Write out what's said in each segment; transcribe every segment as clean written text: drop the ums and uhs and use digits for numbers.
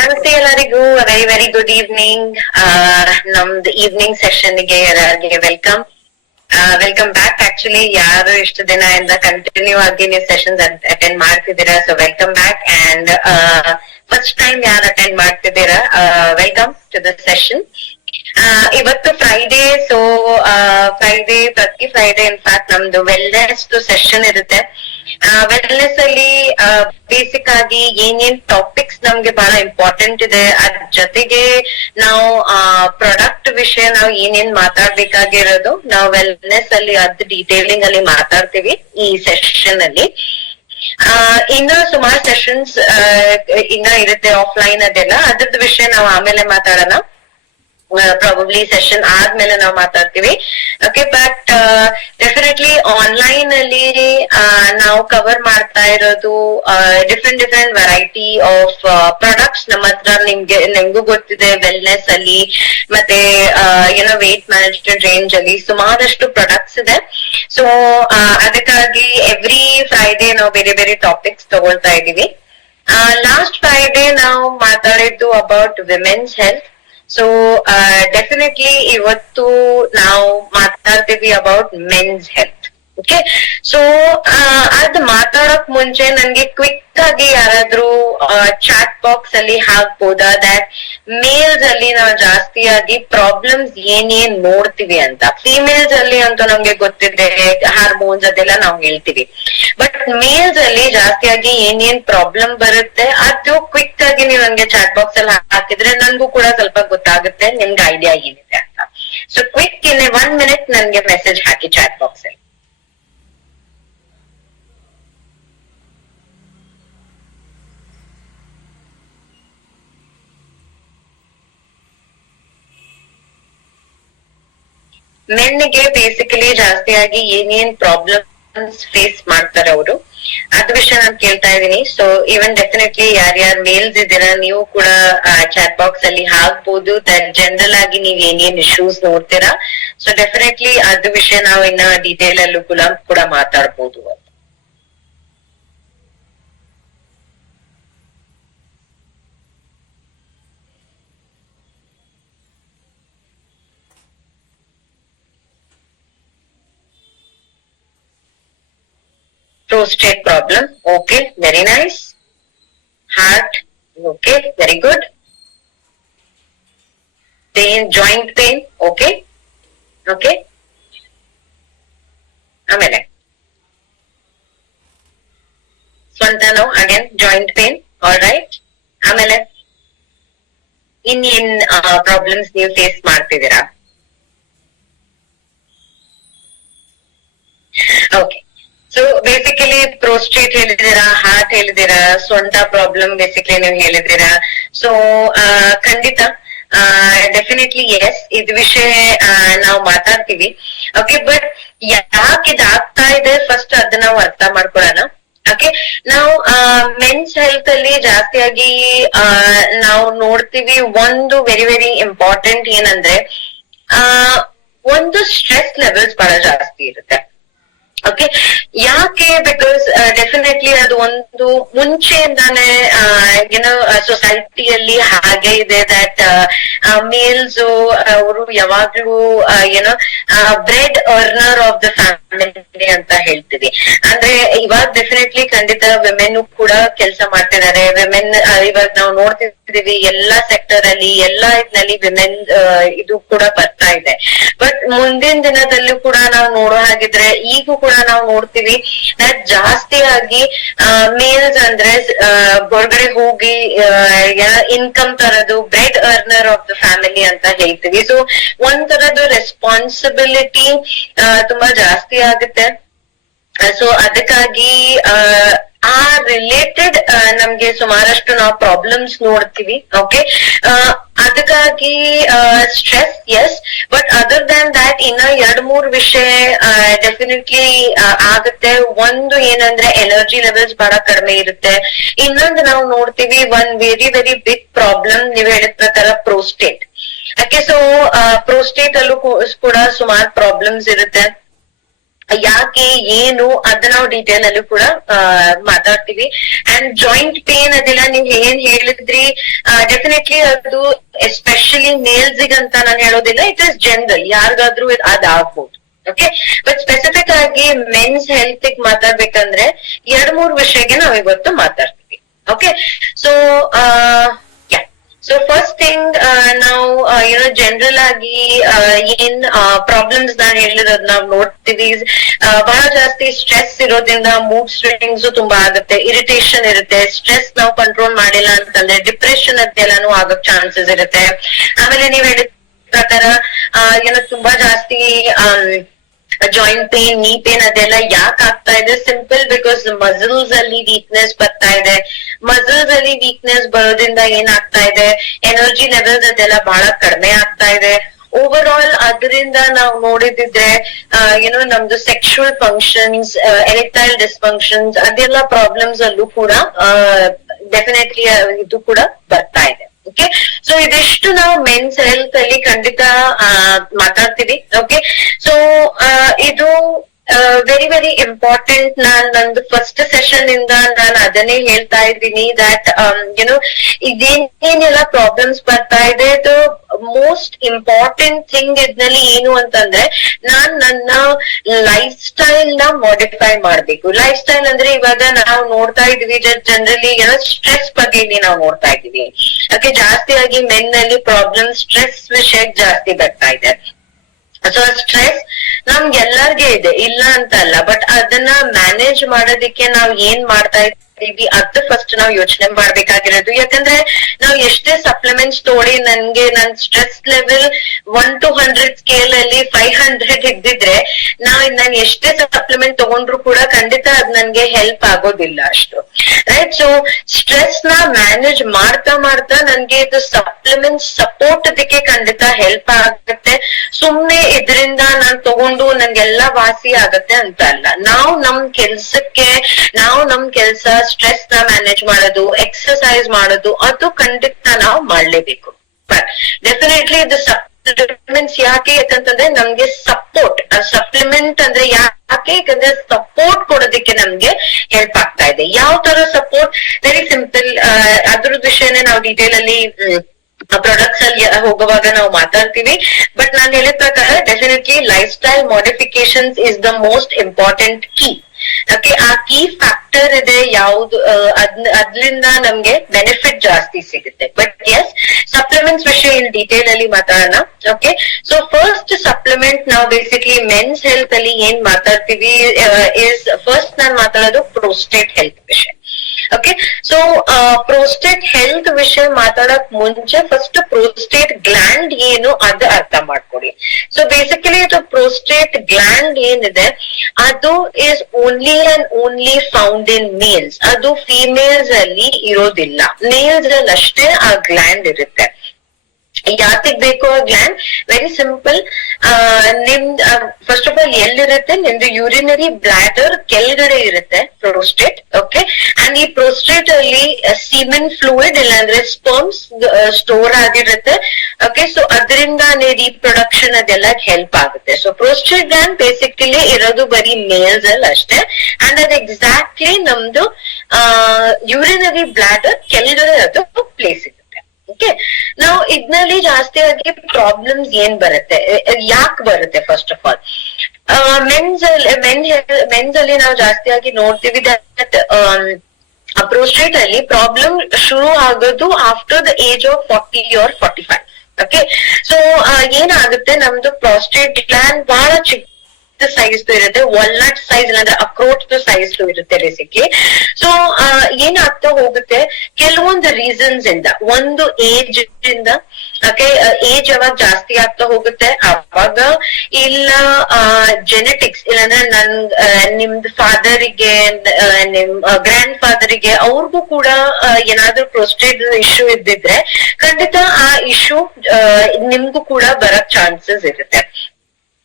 ನಮಸ್ತೆ ಎಲ್ಲರಿಗೂ, very very good evening. ನಮ್ದು ಈವ್ನಿಂಗ್ ಸೆಷನ್ಗೆ ಎಲ್ಲರಿಗೆ ವೆಲ್ಕಮ್. Welcome back. ಆಕ್ಚುಲಿ ಯಾರು ಇಷ್ಟು ದಿನ ಇಂದ ಕಂಟಿನ್ಯೂ ಆಗಿ ನೀವು ಸೆಷನ್ಸ್ ಅಟೆಂಡ್ ಮಾಡ್ತಿದ್ದೀರಾ, so welcome back. And first time ಯಾರು ಅಟೆಂಡ್ ಮಾಡ್ತಿದ್ದೀರಾ, ವೆಲ್ಕಮ್ ಟು ದ ಸೆಷನ್. ಇವತ್ತು ಫ್ರೈಡೇ, ಸೊ ಪ್ರತಿ ಫ್ರೈಡೇ ಇನ್ಫ್ಯಾಕ್ಟ್ ನಮ್ದು ವೆಲ್ನೆಸ್ ಸೆಷನ್ ಇರುತ್ತೆ. ವೆಲ್ನೆಸ್ ಅಲ್ಲಿ ಬೇಸಿಕ್ ಆಗಿ ಏನೇನ್ ಟಾಪಿಕ್ಸ್ ನಮ್ಗೆ ಬಹಳ ಇಂಪಾರ್ಟೆಂಟ್ ಇದೆ, ಅದ್ರ ಜೊತೆಗೆ ನಾವು ಪ್ರಾಡಕ್ಟ್ ವಿಷಯ ನಾವು ಏನೇನ್ ಮಾತಾಡ್ಬೇಕಾಗಿರೋದು, ನಾವು ವೆಲ್ನೆಸ್ ಅಲ್ಲಿ ಅದ್ ಡೀಟೇಲಿಂಗ್ ಅಲ್ಲಿ ಮಾತಾಡ್ತೀವಿ ಈ ಸೆಷನ್ ಅಲ್ಲಿ. ಇನ್ನ ಸುಮಾರು ಸೆಷನ್ಸ್ ಇನ್ನ ಇರುತ್ತೆ ಆಫ್ಲೈನ್ ಅದೆಲ್ಲ, ಅದ್ರದ್ದು ವಿಷಯ ನಾವು ಆಮೇಲೆ ಮಾತಾಡೋಣ. ಪ್ರಾಬಬ್ಲಿ ಸೆಷನ್ ಆದ್ಮೇಲೆ ನಾವು ಮಾತಾಡ್ತೀವಿ. ಓಕೆ, ಬಟ್ ಡೆಫಿನೆಟ್ಲಿ ಆನ್ಲೈನ್ ಅಲ್ಲಿ ನಾವು ಕವರ್ ಮಾಡ್ತಾ ಇರೋದು ಡಿಫ್ರೆಂಟ್ ವೆರೈಟಿ ಆಫ್ ಪ್ರಾಡಕ್ಟ್ಸ್. ನಮ್ಮ ಹತ್ರ ನಿಮ್ಗೂ ಗೊತ್ತಿದೆ ವೆಲ್ನೆಸ್ ಅಲ್ಲಿ ಮತ್ತೆ ಏನೋ ವೇಟ್ ಮ್ಯಾನೇಜ್ಮೆಂಟ್ ರೇಂಜ್ ಅಲ್ಲಿ ಸುಮಾರಷ್ಟು ಪ್ರಾಡಕ್ಟ್ಸ್ ಇದೆ. ಸೊ ಅದಕ್ಕಾಗಿ ಎವ್ರಿ ಫ್ರೈಡೇ ನಾವು ಬೇರೆ ಬೇರೆ ಟಾಪಿಕ್ಸ್ ತಗೊಳ್ತಾ ಇದೀವಿ. ಲಾಸ್ಟ್ ಫ್ರೈಡೇ ನಾವು ಮಾತಾಡಿದ್ದು about women's health. So definitely ಇವತ್ತು ನಾವು ಮಾತಾಡ್ತೀವಿ about men's health. Okay, so ಅದ್ ಮಾತಾಡಕ್ ಮುಂಚೆ ನನ್ಗೆ ಕ್ವಿಕ್ ಆಗಿ ಯಾರಾದ್ರೂ ಚಾಟ್ ಬಾಕ್ಸ್ ಅಲ್ಲಿ ಹಾಕ್ಬೋದಾ ದಟ್ ಮೇಲ್ಸ್ ಅಲ್ಲಿ ನಾವು ಜಾಸ್ತಿಯಾಗಿ ಪ್ರಾಬ್ಲಮ್ಸ್ ಏನೇನ್ ನೋಡ್ತೀವಿ ಅಂತ. ಫಿಮೇಲ್ಸ್ ಅಲ್ಲಿ ಅಂತೂ ನಮ್ಗೆ ಗೊತ್ತಿದೆ, ಹಾರ್ಮೋನ್ಸ್ ಅದೆಲ್ಲ ನಾವು ಹೇಳ್ತೀವಿ. ಬಟ್ ಮೇಲ್ಸ್ ಅಲ್ಲಿ ಜಾಸ್ತಿಯಾಗಿ ಏನೇನ್ ಪ್ರಾಬ್ಲಮ್ ಬರುತ್ತೆ ಅದು ಕ್ವಿಕ್ ಆಗಿ ನೀವು ನನ್ಗೆ ಚಾಟ್ ಬಾಕ್ಸ್ ಅಲ್ಲಿ ಹಾಕಿದ್ರೆ ನನ್ಗೂ ಕೂಡ ಸ್ವಲ್ಪ ಗೊತ್ತಾಗುತ್ತೆ ನಿಮ್ಗೆ ಐಡಿಯಾ ಏನಿದೆ ಅಂತ. ಸೊ ಕ್ವಿಕ್ ಇನ್ 1 minute ನನ್ಗೆ ಮೆಸೇಜ್ ಹಾಕಿ ಚಾಟ್ ಬಾಕ್ಸ್ ಅಲ್ಲಿ. ಮೆನ್ಗೆ ಬೇಸಿಕಲಿ ಜಾಸ್ತಿಯಾಗಿ ಏನೇನ್ ಪ್ರಾಬ್ಲಮ್ಸ್ ಫೇಸ್ ಮಾಡ್ತಾರೆ ಅವರು, ಅದ್ ವಿಷಯ ನಾನು ಕೇಳ್ತಾ ಇದೀನಿ. ಸೊ ಈವನ್ ಡೆಫಿನೆಟ್ಲಿ ಯಾರ್ಯಾರು ಮೇಲ್ಸ್ ಇದ್ದೀರಾ ನೀವು ಕೂಡ ಚಾಟ್ ಬಾಕ್ಸ್ ಅಲ್ಲಿ ಹಾಕ್ಬೋದು ಜನರಲ್ ಆಗಿ ನೀವ್ ಏನೇನ್ ಇಶ್ಯೂಸ್ ನೋಡ್ತೀರಾ. ಸೊ ಡೆಫಿನೆಟ್ಲಿ ಅದ್ ವಿಷಯ ನಾವು ಇನ್ನ ಡೀಟೇಲ್ ಅಲ್ಲೂ ಕೂಡ ಮಾತಾಡ್ಬೋದು. Prostate problem, okay, very nice. Heart, okay, very good. Pain, joint pain, okay, okay. ಆಮೇಲೆ ಸ್ವಂತ ನೋವು, again joint pain, all right. ಆಮೇಲೆ ಇನ್ನೇನ್ ಪ್ರಾಬ್ಲಮ್ಸ್ ನೀವು ಫೇಸ್ ಮಾಡ್ತಿದ್ದೀರಾ? Okay, so basically prostate ಹೇಳಿದೀರಾ, heart ಹೇಳಿದೀರಾ, ಸೊಂಟ ಪ್ರಾಬ್ಲಮ್ ಬೇಸಿಕಲಿ ನೀವು ಹೇಳಿದೀರಾ. ಸೊ ಖಂಡಿತ ಡೆಫಿನೆಟ್ಲಿ ಎಸ್, ಇದ್ ವಿಷಯ ನಾವು ಮಾತಾಡ್ತೀವಿ. ಓಕೆ, ಬಟ್ ಯಾಕೆ ಇದಾಗ್ತಾ ಇದೆ ಫಸ್ಟ್ ಅದನ್ನ ನಾವು ಅರ್ಥ ಮಾಡ್ಕೊಳ್ಳೋಣ. ಓಕೆ, ನಾವು ಮೆನ್ಸ್ ಹೆಲ್ತ್ ಅಲ್ಲಿ ಜಾಸ್ತಿಯಾಗಿ ನಾವು ನೋಡ್ತೀವಿ ಒಂದು ವೆರಿ ವೆರಿ ಇಂಪಾರ್ಟೆಂಟ್ ಏನಂದ್ರೆ ಒಂದು ಸ್ಟ್ರೆಸ್ ಲೆವೆಲ್ಸ್ ಬಹಳ ಜಾಸ್ತಿ ಇರುತ್ತೆ. ಓಕೆ, ಯಾಕೆ? ಬಿಕಾಸ್ ಡೆಫಿನೆಟ್ಲಿ ಅದು ಒಂದು ಮುಂಚೆಯಿಂದಾನೇ ಏನೋ ಸೊಸೈಟಿಯಲ್ಲಿ ಹಾಗೆ ಇದೆ ದಟ್ ಮೇಲ್ಸ್ ಅವರು ಯಾವಾಗ್ಲೂ ಏನೋ bread earner of the family ಅಂತ ಹೇಳ್ತೀವಿ. ಅಂದ್ರೆ ಇವಾಗ ಡೆಫಿನೆಟ್ಲಿ ಖಂಡಿತ ವಿಮೆನ್ ಕೂಡ ಕೆಲಸ ಮಾಡ್ತಿದ್ದಾರೆ. ವಿಮೆನ್ ಇವಾಗ ನಾವು ನೋಡ್ತಿದೀವಿ ಎಲ್ಲಾ ಸೆಕ್ಟರ್ ಅಲ್ಲಿ, ಎಲ್ಲಾ ಇದ್ನಲ್ಲಿ ವಿಮೆನ್ ಇದು ಕೂಡ ಬರ್ತಾ ಇದೆ. ಬಟ್ ಮುಂದಿನ ದಿನದಲ್ಲೂ ಕೂಡ ನಾವು ನೋಡೋ ಹಾಗಿದ್ರೆ ಈಗೂ ಕೂಡ ನಾವು ನೋಡ್ತೀವಿ ಜಾಸ್ತಿಯಾಗಿ ಮೇಲ್ಸ್ ಅಂದ್ರೆ ಹೊರಗಡೆ ಹೋಗಿ income ತರದು, bread earner of the family ಅಂತ ಹೇಳ್ತೀವಿ. ಸೊ ಒಂದ್ ತರದ್ದು ರೆಸ್ಪಾನ್ಸಿಬಿಲಿಟಿ ತುಂಬಾ ಜಾಸ್ತಿ ಆಗುತ್ತೆ. ಸೊ ಅದಕ್ಕಾಗಿ ಆ ರಿಲೇಟೆಡ್ ನಮ್ಗೆ ಸುಮಾರಷ್ಟು ನಾವು ಪ್ರಾಬ್ಲಮ್ಸ್ ನೋಡ್ತೀವಿ. ಓಕೆ, ಅದಕ್ಕಾಗಿ stress S, but other than that ಇನ್ನ 2-3 ವಿಷಯ ಡೆಫಿನೆಟ್ಲಿ ಆಗುತ್ತೆ. ಒಂದು ಏನಂದ್ರೆ ಎನರ್ಜಿ ಲೆವೆಲ್ಸ್ ಬಹಳ ಕಡಿಮೆ ಇರುತ್ತೆ. ಇನ್ನೊಂದು ನಾವು ನೋಡ್ತೀವಿ one very very big problem ನೀವು ಹೇಳಿದ ಪ್ರಕಾರ ಪ್ರೋಸ್ಟೇಟ್. ಓಕೆ, ಸೊ ಪ್ರೋಸ್ಟೇಟ್ ಅಲ್ಲೂ ಕೂಡ ಸುಮಾರು ಪ್ರಾಬ್ಲಮ್ಸ್ ಇರುತ್ತೆ. ಯಾಕೆ ಏನು ಅದ ನಾವು ಡೀಟೇಲ್ ಅಲ್ಲಿ ಕೂಡ ಮಾತಾಡ್ತೀವಿ. ಅಂಡ್ ಜಾಯಿಂಟ್ ಪೇನ್ ಅದೆಲ್ಲ ನೀವ್ ಏನ್ ಹೇಳಿದ್ರಿ, ಡೆಫಿನೆಟ್ಲಿ ಅದು ಎಸ್ಪೆಷಲಿ ಮೇಲ್ಸಿಗಂತ ನಾನು ಹೇಳೋದಿಲ್ಲ, ಇಟ್ ಇಸ್ ಜನರಲ್, ಯಾರಿಗಾದ್ರೂ ಅದಾಗ್ಬೋದು. ಓಕೆ, ಬಟ್ ಸ್ಪೆಸಿಫಿಕ್ ಆಗಿ ಮೆನ್ಸ್ ಹೆಲ್ತ್ ಮಾತಾಡ್ಬೇಕಂದ್ರೆ 2-3 ವಿಷಯಕ್ಕೆ ನಾವ್ ಇವತ್ತು ಮಾತಾಡ್ತೀವಿ. Okay, so so first thing, ನಾವು ಜನರಲ್ ಆಗಿ ಏನ್ ಪ್ರಾಬ್ಲಮ್ಸ್ ನಾನು ಹೇಳಿರೋದ್ ನಾವ್ ನೋಡ್ತೀವಿ. ಬಹಳ ಜಾಸ್ತಿ ಸ್ಟ್ರೆಸ್ ಇರೋದ್ರಿಂದ ಮೂಡ್ ಸ್ವಿಂಗ್ಸ್ ತುಂಬಾ ಆಗುತ್ತೆ, ಇರಿಟೇಷನ್ ಇರುತ್ತೆ. ಸ್ಟ್ರೆಸ್ ನಾವು ಕಂಟ್ರೋಲ್ ಮಾಡಿಲ್ಲ ಅಂತಂದ್ರೆ ಡಿಪ್ರೆಷನ್ ಅದೆಲ್ಲಾನು ಆಗಕ್ ಚಾನ್ಸಸ್ ಇರುತ್ತೆ. ಆಮೇಲೆ ನೀವ್ ಹೇಳಿದ ಪ್ರಕಾರ ತುಂಬಾ ಜಾಸ್ತಿ ಜಾಯಿಂಟ್ ಪೇನ್, ನೀ ಪೇನ್ ಅದೆಲ್ಲ ಯಾಕೆ ಆಗ್ತಾ ಇದೆ? ಸಿಂಪಲ್, ಬಿಕಾಸ್ ಮಸಲ್ಸ್ ಅಲ್ಲಿ ವೀಕ್ನೆಸ್ ಬರ್ತಾ ಇದೆ. ಮಸಲ್ಸ್ ಅಲ್ಲಿ ವೀಕ್ನೆಸ್ ಬರೋದ್ರಿಂದ ಏನಾಗ್ತಾ ಇದೆ, ಎನರ್ಜಿ ಲೆವೆಲ್ಸ್ ಅದೆಲ್ಲ ಬಹಳ ಕಡಿಮೆ ಆಗ್ತಾ ಇದೆ. ಓವರ್ ಆಲ್ ಅದರಿಂದ ನಾವು ನೋಡಿದ್ರೆ ನಮ್ದು ಸೆಕ್ಷುವಲ್ ಫಂಕ್ಷನ್ಸ್, ಎರೆಕ್ಟೈಲ್ ಡಿಸ್ಫಂಕ್ಷನ್ಸ್ ಅದೆಲ್ಲ ಪ್ರಾಬ್ಲಮ್ಸ್ ಅಲ್ಲೂ ಕೂಡ ಡೆಫಿನೆಟ್ಲಿ ಇದು ಕೂಡ ಬರ್ತಾ ಇದೆ. ಓಕೆ, ಸೊ ಇದಿಷ್ಟು ನಾವು ಮೆನ್ಸ್ ಹೆಲ್ತ್ ಅಲ್ಲಿ ಖಂಡಿತ ಮಾತಾಡ್ತೀವಿ. ಓಕೆ, ಸೊ ಇದು ವೆರಿ ವೆರಿ ಇಂಪಾರ್ಟೆಂಟ್. ನಂದು ಫಸ್ಟ್ ಸೆಷನ್ ಇಂದ ನಾನು ಅದನ್ನೇ ಹೇಳ್ತಾ ಇದ್ದೀನಿ, ದಟ್ ಇದೇನೆಲ್ಲ ಪ್ರಾಬ್ಲಮ್ಸ್ ಬರ್ತಾ ಇದೆ, ಇದು ಮೋಸ್ಟ್ ಇಂಪಾರ್ಟೆಂಟ್ ಥಿಂಗ್ ಇದ್ನಲ್ಲಿ ಏನು ಅಂತಂದ್ರೆ, ನಾನ್ ನನ್ನ ಲೈಫ್ ಸ್ಟೈಲ್ ನ ಮಾಡಿಫೈ ಮಾಡ್ಬೇಕು. ಲೈಫ್ ಸ್ಟೈಲ್ ಅಂದ್ರೆ ಇವಾಗ ನಾವು ನೋಡ್ತಾ ಇದೀವಿ ಜನರಲಿ ಸ್ಟ್ರೆಸ್ ಬಗ್ಗೆ ನಾವು ನೋಡ್ತಾ ಇದೀವಿ. ಓಕೆ, ಜಾಸ್ತಿಯಾಗಿ ಮೆನ್ ನಲ್ಲಿ ಪ್ರಾಬ್ಲಮ್ ಸ್ಟ್ರೆಸ್ ವಿಷಯಕ್ಕೆ ಜಾಸ್ತಿ ಬರ್ತಾ ಇದೆ. ಸೊ ಸ್ಟ್ರೆಸ್ ನಮ್ಗೆಲ್ಲರ್ಗೆ ಇದೆ, ಇಲ್ಲ ಅಂತ ಅಲ್ಲ, ಬಟ್ ಅದನ್ನ ಮ್ಯಾನೇಜ್ ಮಾಡೋದಿಕ್ಕೆ ನಾವ್ ಏನ್ ಮಾಡ್ತಾ ಇದ್ದೀವಿ ಅದು ಫಸ್ಟ್ ನಾವ್ ಯೋಚನೆ ಮಾಡ್ಬೇಕಾಗಿರೋದು. ಯಾಕಂದ್ರೆ ನಾವ್ ಎಷ್ಟೇ ಸಪ್ಲಿಮೆಂಟ್ಸ್ ತೋಡಿ ನನ್ ಸ್ಟ್ರೆಸ್ ಲೆವೆಲ್ 1 to 100 ಸ್ಕೇಲ್ ಅಲ್ಲಿ 500 ಹಿಡ್ದಿದ್ರೆ ನಾನ್ ಎಷ್ಟೇ ಸಪ್ಲಿಮೆಂಟ್ ತಗೊಂಡ್ರು ಕೂಡ ಖಂಡಿತ ಅದ್ ನನ್ಗೆ ಹೆಲ್ಪ್ ಆಗೋದಿಲ್ಲ ಅಷ್ಟು, ರೈಟ್? ಸೊ ಸ್ಟ್ರೆಸ್ ನ ಮ್ಯಾನೇಜ್ ಮಾಡ್ತಾ ಮಾಡ್ತಾ ನನ್ಗೆ ಇದು ಸಪ್ಲಿಮೆಂಟ್ ಸಪೋರ್ಟ್ ಅದಕ್ಕೆ ಖಂಡಿತ ಹೆಲ್ಪ್ ಆಗುತ್ತೆ. ಸುಮ್ನೆ ಇದರಿಂದ ನಾನ್ ತಗೊಂಡು ನನ್ಗೆಲ್ಲಾ ವಾಸಿ ಆಗತ್ತೆ ಅಂತ ಅಲ್ಲ. ನಾವು ನಮ್ ಕೆಲ್ಸ ಸ್ಟ್ರೆಸ್ ನ ಮ್ಯಾನೇಜ್ ಮಾಡೋದು, ಎಕ್ಸರ್ಸೈಸ್ ಮಾಡೋದು ಅದು ಖಂಡಿತ ನಾವು ಮಾಡ್ಲೇಬೇಕು. ಬಟ್ ಡೆಫಿನೆಟ್ಲಿ ಇದು ಸಪ್ಲಿಮೆಂಟ್ಸ್ ಯಾಕೆ ಯಾಕಂತಂದ್ರೆ ನಮ್ಗೆ ಸಪೋರ್ಟ್, ಸಪ್ಲಿಮೆಂಟ್ ಅಂದ್ರೆ ಯಾಕೆ ಯಾಕಂದ್ರೆ ಸಪೋರ್ಟ್ ಕೊಡೋದಕ್ಕೆ ನಮ್ಗೆ ಹೆಲ್ಪ್ ಆಗ್ತಾ ಇದೆ. ಯಾವ ತರ ಸಪೋರ್ಟ್? ವೆರಿ ಸಿಂಪಲ್, ಅದ್ರದ್ ವಿಷಯನೇ ನಾವು ಡೀಟೇಲ್ ಅಲ್ಲಿ ಪ್ರಾಡಕ್ಟ್ಸ್ ಅಲ್ಲಿ ಹೋಗುವಾಗ ನಾವು ಮಾತಾಡ್ತೀವಿ. ಬಟ್ ನಾನು ಹೇಳಿದ ಪ್ರಕಾರ definitely life style modifications is the most important key. Okay, ಆ ಕೀ ಫ್ಯಾಕ್ಟರ್ ಇದೆ ಯಾವ್ದು, ಅದ್ರಿಂದ ನಮ್ಗೆ ಬೆನಿಫಿಟ್ ಜಾಸ್ತಿ ಸಿಗುತ್ತೆ. ಬಟ್ ಎಸ್, ಸಪ್ಲಿಮೆಂಟ್ಸ್ ವಿಷಯ ಇಲ್ಲಿ ಡೀಟೇಲ್ ಅಲ್ಲಿ ಮಾತಾಡೋಣ. ಓಕೆ, ಸೊ ಫಸ್ಟ್ ಸಪ್ಲಿಮೆಂಟ್ ನಾವು ಬೇಸಿಕ್ಲಿ ಮೆನ್ಸ್ ಹೆಲ್ತ್ ಅಲ್ಲಿ ಏನ್ ಮಾತಾಡ್ತೀವಿ ಇಸ್, ಫಸ್ಟ್ ನಾನ್ ಮಾತಾಡೋದು ಪ್ರೋಸ್ಟೇಟ್ ಹೆಲ್ತ್ ವಿಷಯ. ಓಕೆ, ಸೊ ಪ್ರೋಸ್ಟೇಟ್ ಹೆಲ್ತ್ ವಿಷಯ ಮಾತಾಡಕ್ ಮುಂಚೆ ಫಸ್ಟ್ ಪ್ರೋಸ್ಟೇಟ್ ಗ್ಲ್ಯಾಂಡ್ ಏನು ಅದು ಅರ್ಥ ಮಾಡ್ಕೊಡಿ. ಸೊ ಬೇಸಿಕಲಿ ಇದು ಪ್ರೋಸ್ಟೇಟ್ ಗ್ಲ್ಯಾಂಡ್ ಏನಿದೆ ಅದು is only and only found in males. ಅದು ಫಿಮೇಲ್ಸ್ ಅಲ್ಲಿ ಇರೋದಿಲ್ಲ, ಮೇಲ್ಸ್ ಅಲ್ಲಿ ಅಷ್ಟೇ ಆ ಗ್ಲ್ಯಾಂಡ್ ಇರುತ್ತೆ. ಯಾತಿಗ್ ಬೇಕು ಆ ಗ್ಲ್ಯಾಂಡ್? ವೆರಿ ಸಿಂಪಲ್, ನಿಮ್ದು ಫಸ್ಟ್ ಆಫ್ ಆಲ್ ಎಲ್ಲಿರುತ್ತೆ? ನಿಮ್ದು ಯೂರಿನರಿ ಬ್ಲಾಡರ್ ಕೆಳಗಡೆ ಇರುತ್ತೆ ಪ್ರೋಸ್ಟೇಟ್. ಓಕೆ, ಅಂಡ್ ಈ ಪ್ರೋಸ್ಟೇಟ್ ಅಲ್ಲಿ ಸೀಮೆನ್ ಫ್ಲೂಯಿಡ್ ಇಲ್ಲಾಂದ್ರೆ ಸ್ಪರ್ಮ್ಸ್ ಸ್ಟೋರ್ ಆಗಿರುತ್ತೆ. ಓಕೆ, ಸೊ ಅದರಿಂದ ರೀಪ್ರೊಡಕ್ಷನ್ ಅದೆಲ್ಲ ಹೆಲ್ಪ್ ಆಗುತ್ತೆ. ಸೊ ಪ್ರೋಸ್ಟೇಟ್ ಗ್ಲ್ಯಾಂಡ್ ಬೇಸಿಕಲಿ ಇರೋದು ಬರೀ ಮೇಲ್ಸ್ ಅಲ್ಲಿ ಅಷ್ಟೇ, ಅಂಡ್ ಅದು ಎಕ್ಸಾಕ್ಟ್ಲಿ ನಮ್ದು ಯೂರಿನರಿ ಬ್ಲಾಡರ್ ಕೆಳಗಡೆ ಅದು ಪ್ಲೇಸ್ ಇದೆ. ಓಕೆ, ನಾವು ಇದ್ನಲ್ಲಿ ಜಾಸ್ತಿಯಾಗಿ ಪ್ರಾಬ್ಲಮ್ಸ್ ಏನ್ ಬರುತ್ತೆ, ಯಾಕೆ ಬರುತ್ತೆ? ಫಸ್ಟ್ ಆಫ್ ಆಲ್ ಮೆನ್ಸ್ ಅಲ್ಲಿ ನಾವು ಜಾಸ್ತಿಯಾಗಿ ನೋಡ್ತೀವಿ ದಟ್ ಪ್ರೋಸ್ಟೇಟ್ ಅಲ್ಲಿ ಪ್ರಾಬ್ಲಮ್ ಶುರು ಆಗೋದು after the age of 40 or 45. Okay, so ಏನಾಗುತ್ತೆ, ನಮ್ದು ಪ್ರೋಸ್ಟೇಟ್ ಗ್ಲ್ಯಾಂಡ್ ಬಹಳ ಚಿಕ್ಕ ಸೈಜ್ ಇರುತ್ತೆ, ವಾಲ್ನಟ್ ಸೈಜ್ ಇಲ್ಲಾಂದ್ರೆ ಅಕ್ರೋಟ್ ಸೈಜ್ ಇರುತ್ತೆ ಬೇಸಿಕ್ಲಿ. ಸೊ ಏನಾಗ್ತಾ ಹೋಗುತ್ತೆ, ಕೆಲವೊಂದು ರೀಸನ್ಸ್ ಇಂದ, ಒಂದು ಏಜ್ ಇಂದ, ಓಕೆ, ಏಜ್ ಯಾವಾಗ ಜಾಸ್ತಿ ಆಗ್ತಾ ಹೋಗುತ್ತೆ ಅವಾಗ, ಇಲ್ಲ ಜೆನೆಟಿಕ್ಸ್ ಇಲ್ಲಾಂದ್ರೆ ನಿಮ್ದು ಫಾದರಿಗೆ, ನಿಮ್ ಗ್ರ್ಯಾಂಡ್ ಫಾದರಿಗೆ ಅವ್ರಿಗೂ ಕೂಡ ಏನಾದ್ರೂ ಪ್ರೋಸ್ಟೇಟ್ ಇಶ್ಯೂ ಇದ್ದಿದ್ರೆ ಖಂಡಿತ ಆ ಇಶ್ಯೂ ನಿಮ್ಗೂ ಕೂಡ ಬರಕ್ ಚಾನ್ಸಸ್ ಇರುತ್ತೆ.